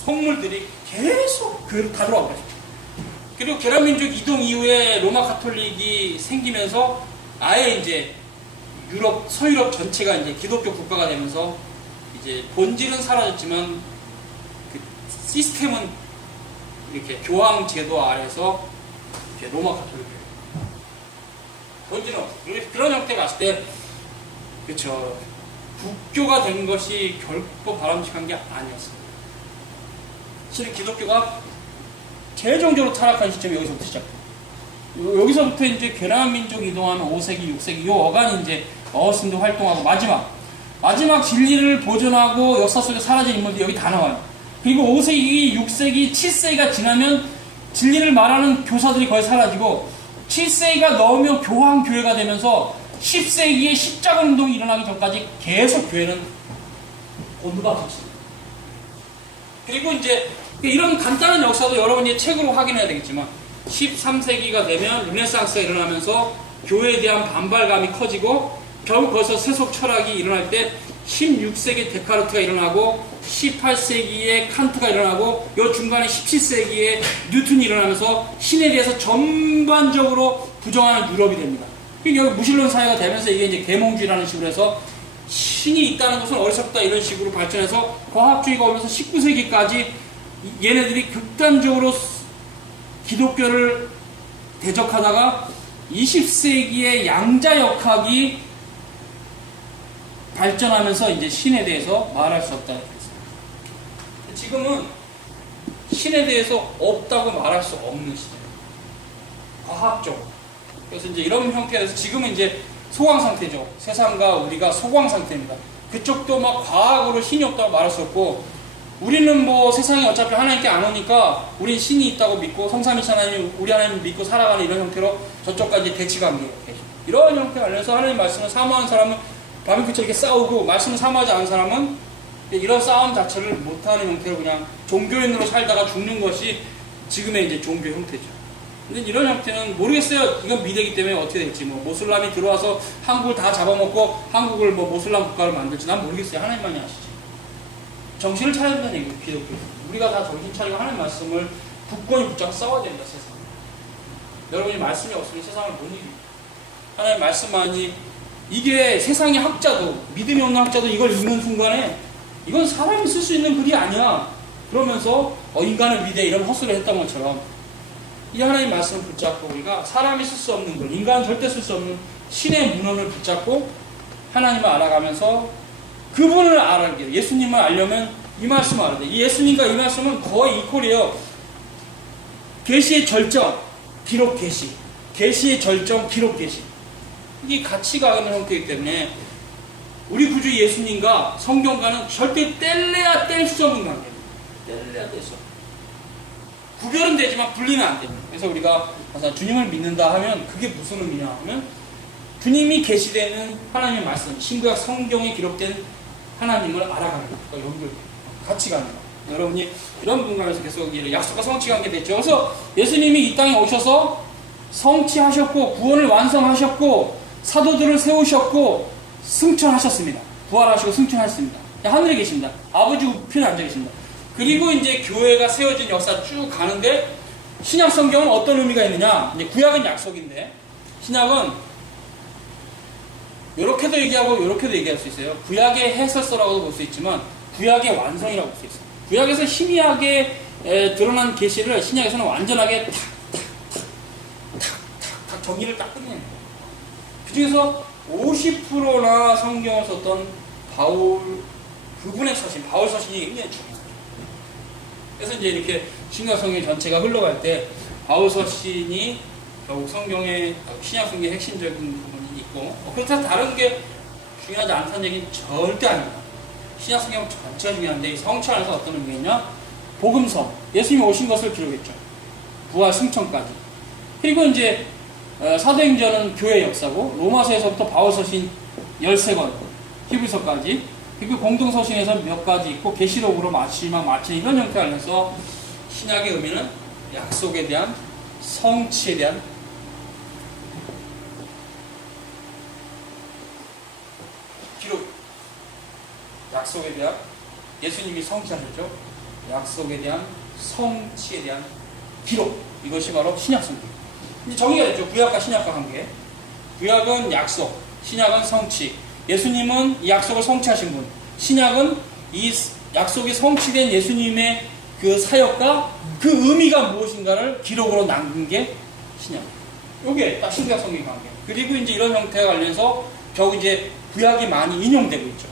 속물들이 계속 교회로 다 들어와 버렸죠. 그리고 게라민족 이동 이후에 로마 가톨릭이 생기면서 아예 이제 유럽, 서유럽 전체가 이제 기독교 국가가 되면서 이제 본질은 사라졌지만 그 시스템은 이렇게 교황 제도 아래서 이렇게 로마 가톨릭 본질은 그런 형태가 왔을 때 그렇죠. 국교가 된 것이 결코 바람직한 게 아니었습니다. 실은 기독교가 최종적으로 타락한 시점이 여기서부터 시작돼요. 여기서부터 이제 괴란민족 이동하는 5세기, 6세기 요 어간이 이제 어스틴도 활동하고 마지막 진리를 보존하고 역사 속에 사라진 인물들이 여기 다 나와요. 그리고 5세기, 6세기, 7세기가 지나면 진리를 말하는 교사들이 거의 사라지고 7세기가 넘으면 교황교회가 되면서 10세기에 십자가운동이 일어나기 전까지 계속 교회는 곤두박질입니다. 그리고 이제 이런 간단한 역사도 여러분이 책으로 확인해야 되겠지만 13세기가 되면 르네상스가 일어나면서 교회에 대한 반발감이 커지고 결국 거기서 세속 철학이 일어날 때 16세기 데카르트가 일어나고 18세기에 칸트가 일어나고 요 중간에 17세기에 뉴턴이 일어나면서 신에 대해서 전반적으로 부정하는 유럽이 됩니다. 그러니까 무신론 사회가 되면서 이게 이제 계몽주의라는 식으로 해서 신이 있다는 것은 어리석다 이런 식으로 발전해서 과학주의가 오면서 19세기까지 얘네들이 극단적으로 기독교를 대적하다가 20세기의 양자역학이 발전하면서 이제 신에 대해서 말할 수 없다 이렇게 했습니다. 지금은 신에 대해서 없다고 말할 수 없는 시대예요. 과학적으로. 그래서 이제 이런 형태에서 지금은 이제 소강 상태죠. 세상과 우리가 소강 상태입니다. 그쪽도 막 과학으로 신이 없다고 말할 수 없고 우리는 뭐 세상에 어차피 하나님께 안 오니까 우린 신이 있다고 믿고 성삼위일 하나님 우리 하나님 믿고 살아가는 이런 형태로 저쪽까지 대치관계 이런 형태가 알려서 하나님 말씀을 사모하는 사람은 밤이 그쳐 이렇게 싸우고 말씀을 사모하지 않은 사람은 이런 싸움 자체를 못하는 형태로 그냥 종교인으로 살다가 죽는 것이 지금의 이제 종교 형태죠. 근데 이런 형태는 모르겠어요. 이건 미래이기 때문에 어떻게 될지 뭐 모슬람이 들어와서 한국을 다 잡아먹고 한국을 뭐 모슬람 국가로 만들지 난 모르겠어요. 하나님만이 아시지. 정신을 차려야 된다는 얘기예요. 기독교. 우리가 다 정신 차리고 하나님 말씀을 굳건히 붙잡고 싸워야 된다. 세상. 여러분이 말씀이 없으면 세상을 못 이깁니다. 하나님 말씀만이 이게 세상의 학자도 믿음이 없는 학자도 이걸 읽는 순간에 이건 사람이 쓸 수 있는 글이 아니야. 그러면서 인간을 믿어 이런 헛소리를 했던 것처럼 이 하나님 말씀을 붙잡고 우리가 사람이 쓸 수 없는 글, 인간은 절대 쓸 수 없는 신의 문헌을 붙잡고 하나님을 알아가면서 그분을 알아야 예수님을 알려면 이 말씀을 알아야 돼. 이 예수님과 이 말씀은 거의 이퀄이에요. 계시의 절정, 기록 계시. 계시의 절정, 기록 계시. 이게 같이 가는 형태이기 때문에 우리 구주 예수님과 성경과는 절대 뗄래야 뗄 수 없는 관계입니다. 뗄래야 뗄 수 없는. 구별은 되지만 분리는 안 됩니다. 그래서 우리가 주님을 믿는다 하면 그게 무슨 의미냐 하면 주님이 계시되는 하나님의 말씀, 신구약 성경에 기록된 하나님을 알아가는 것, 연결, 같이 가는 것. 여러분이 이런 분간에서 계속 약속과 성취 관계 됐죠. 그래서 예수님이 이 땅에 오셔서 성취하셨고 구원을 완성하셨고 사도들을 세우셨고 승천하셨습니다. 부활하시고 승천하셨습니다. 하늘에 계십니다. 아버지 우편에 앉아 계십니다. 그리고 이제 교회가 세워진 역사 쭉 가는데 신약 성경은 어떤 의미가 있느냐? 이제 구약은 약속인데 신약은 이렇게도 얘기하고 이렇게도 얘기할 수 있어요. 구약의 해설서라고도 볼 수 있지만 구약의 완성이라고 볼 수 있어요. 구약에서 희미하게 드러난 계시를 신약에서는 완전하게 탁 정의를 딱 끝내는 거예요. 그 중에서 50%나 성경을 썼던 그분의 서신, 바울 서신이 굉장히 중요해요. 그래서 이제 이렇게 신약 성경 전체가 흘러갈 때 바울 서신이 결국 성경의 신약 성경의 핵심적인 부분이 있고, 그렇다고 다른 게 중요하지 않다는 얘기는 절대 아닙니다. 신약 성경 전체가 중요한데 이 성취 안에서 어떤 의미가 있냐? 복음서, 예수님이 오신 것을 기록했죠. 부활 승천까지. 그리고 이제 사도행전은 교회 역사고, 로마서에서부터 바울 서신 13권, 히브리서까지, 그리고 공동서신에서 몇 가지 있고, 계시록으로 마지막 이런 형태 안에서 신약의 의미는 약속에 대한, 성취에 대한 기록, 약속에 대한, 예수님이 성취하셨죠. 약속에 대한, 성취에 대한 기록, 이것이 바로 신약성경. 이제 정의가 됐죠. 구약과 신약과 관계. 구약은 약속, 신약은 성취. 예수님은 이 약속을 성취하신 분. 신약은 이 약속이 성취된 예수님의 그 사역과 그 의미가 무엇인가를 기록으로 남긴 게 신약. 요게 딱 신약 성경 관계. 그리고 이제 이런 형태와 관련해서 결국 이제 구약이 많이 인용되고 있죠.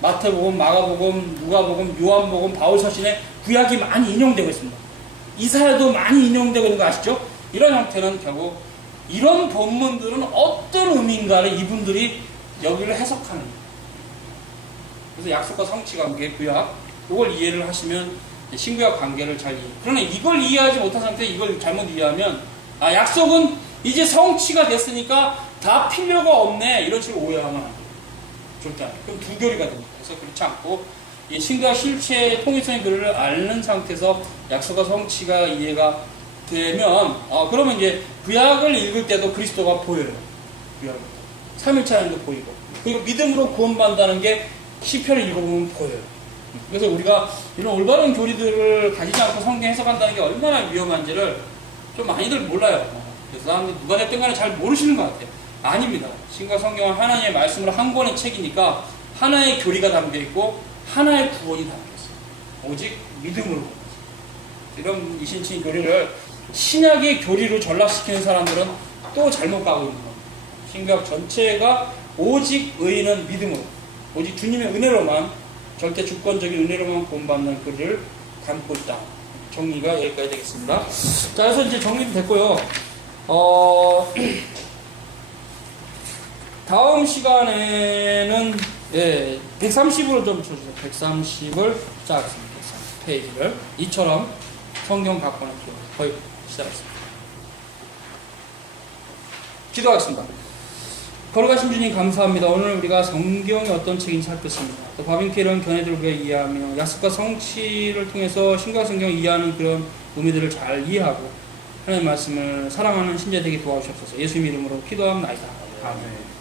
마태복음, 마가복음, 누가복음, 요한복음, 바울서신에 구약이 많이 인용되고 있습니다. 이사야도 많이 인용되고 있는 거 아시죠? 이런 형태는 결국 이런 본문들은 어떤 의미인가를 이분들이 여기를 해석하는 거예요. 그래서 약속과 성취 관계, 구약, 이걸 이해를 하시면 신구약 관계를 잘 이해. 그러나 이걸 이해하지 못한 상태에 이걸 잘못 이해하면 약속은 이제 성취가 됐으니까 다 필요가 없네, 이런 식으로 오해하면 안 돼요. 절대 안 돼요. 그럼 두 교리가 됩니다. 그래서 그렇지 않고 이 신구약 실체의 통일성의 교리를 아는 상태에서 약속과 성취가 이해가 되면 그러면 이제 구약을 읽을 때도 그리스도가 보여요. 구약을. 3일차 하나님도 보이고, 그리고 믿음으로 구원받는다는 게 시편을 읽어보면 보여요. 그래서 우리가 이런 올바른 교리들을 가지지 않고 성경 해석한다는 게 얼마나 위험한지를 좀 많이들 몰라요. 그래서 사람들이 누가 됐든 간에 잘 모르시는 것 같아요. 아닙니다. 신과 성경은 하나님의 말씀으로 한 권의 책이니까 하나의 교리가 담겨있고 하나의 구원이 담겨있어요. 오직 믿음으로. 이런 이신친 교리를 신약의 교리로 전락시키는 사람들은 또 잘못 가고 있는 겁니다. 신구약 전체가 오직 의인은 믿음으로, 오직 주님의 은혜로만, 절대 주권적인 은혜로만 구원받는 교리를 담고 있다. 정리가 여기까지 되겠습니다. 자, 그래서 이제 정리도 됐고요. 다음 시간에는 130으로 좀 쳐주세요. 130을 짜겠습니다. 130페이지를 이처럼 성경 갖고는 거의 시작했습니다. 기도하겠습니다. 걸어가신 주님 감사합니다. 오늘 우리가 성경이 어떤 책인지 살폈습니다. 또 바빙케이런 견해들을 우리가 이해하며 약속과 성취를 통해서 신과 성경을 이해하는 그런 의미들을 잘 이해하고 하나님의 말씀을 사랑하는 신자 되게 도와주시옵소서. 예수님 이름으로 기도합니다. 아멘.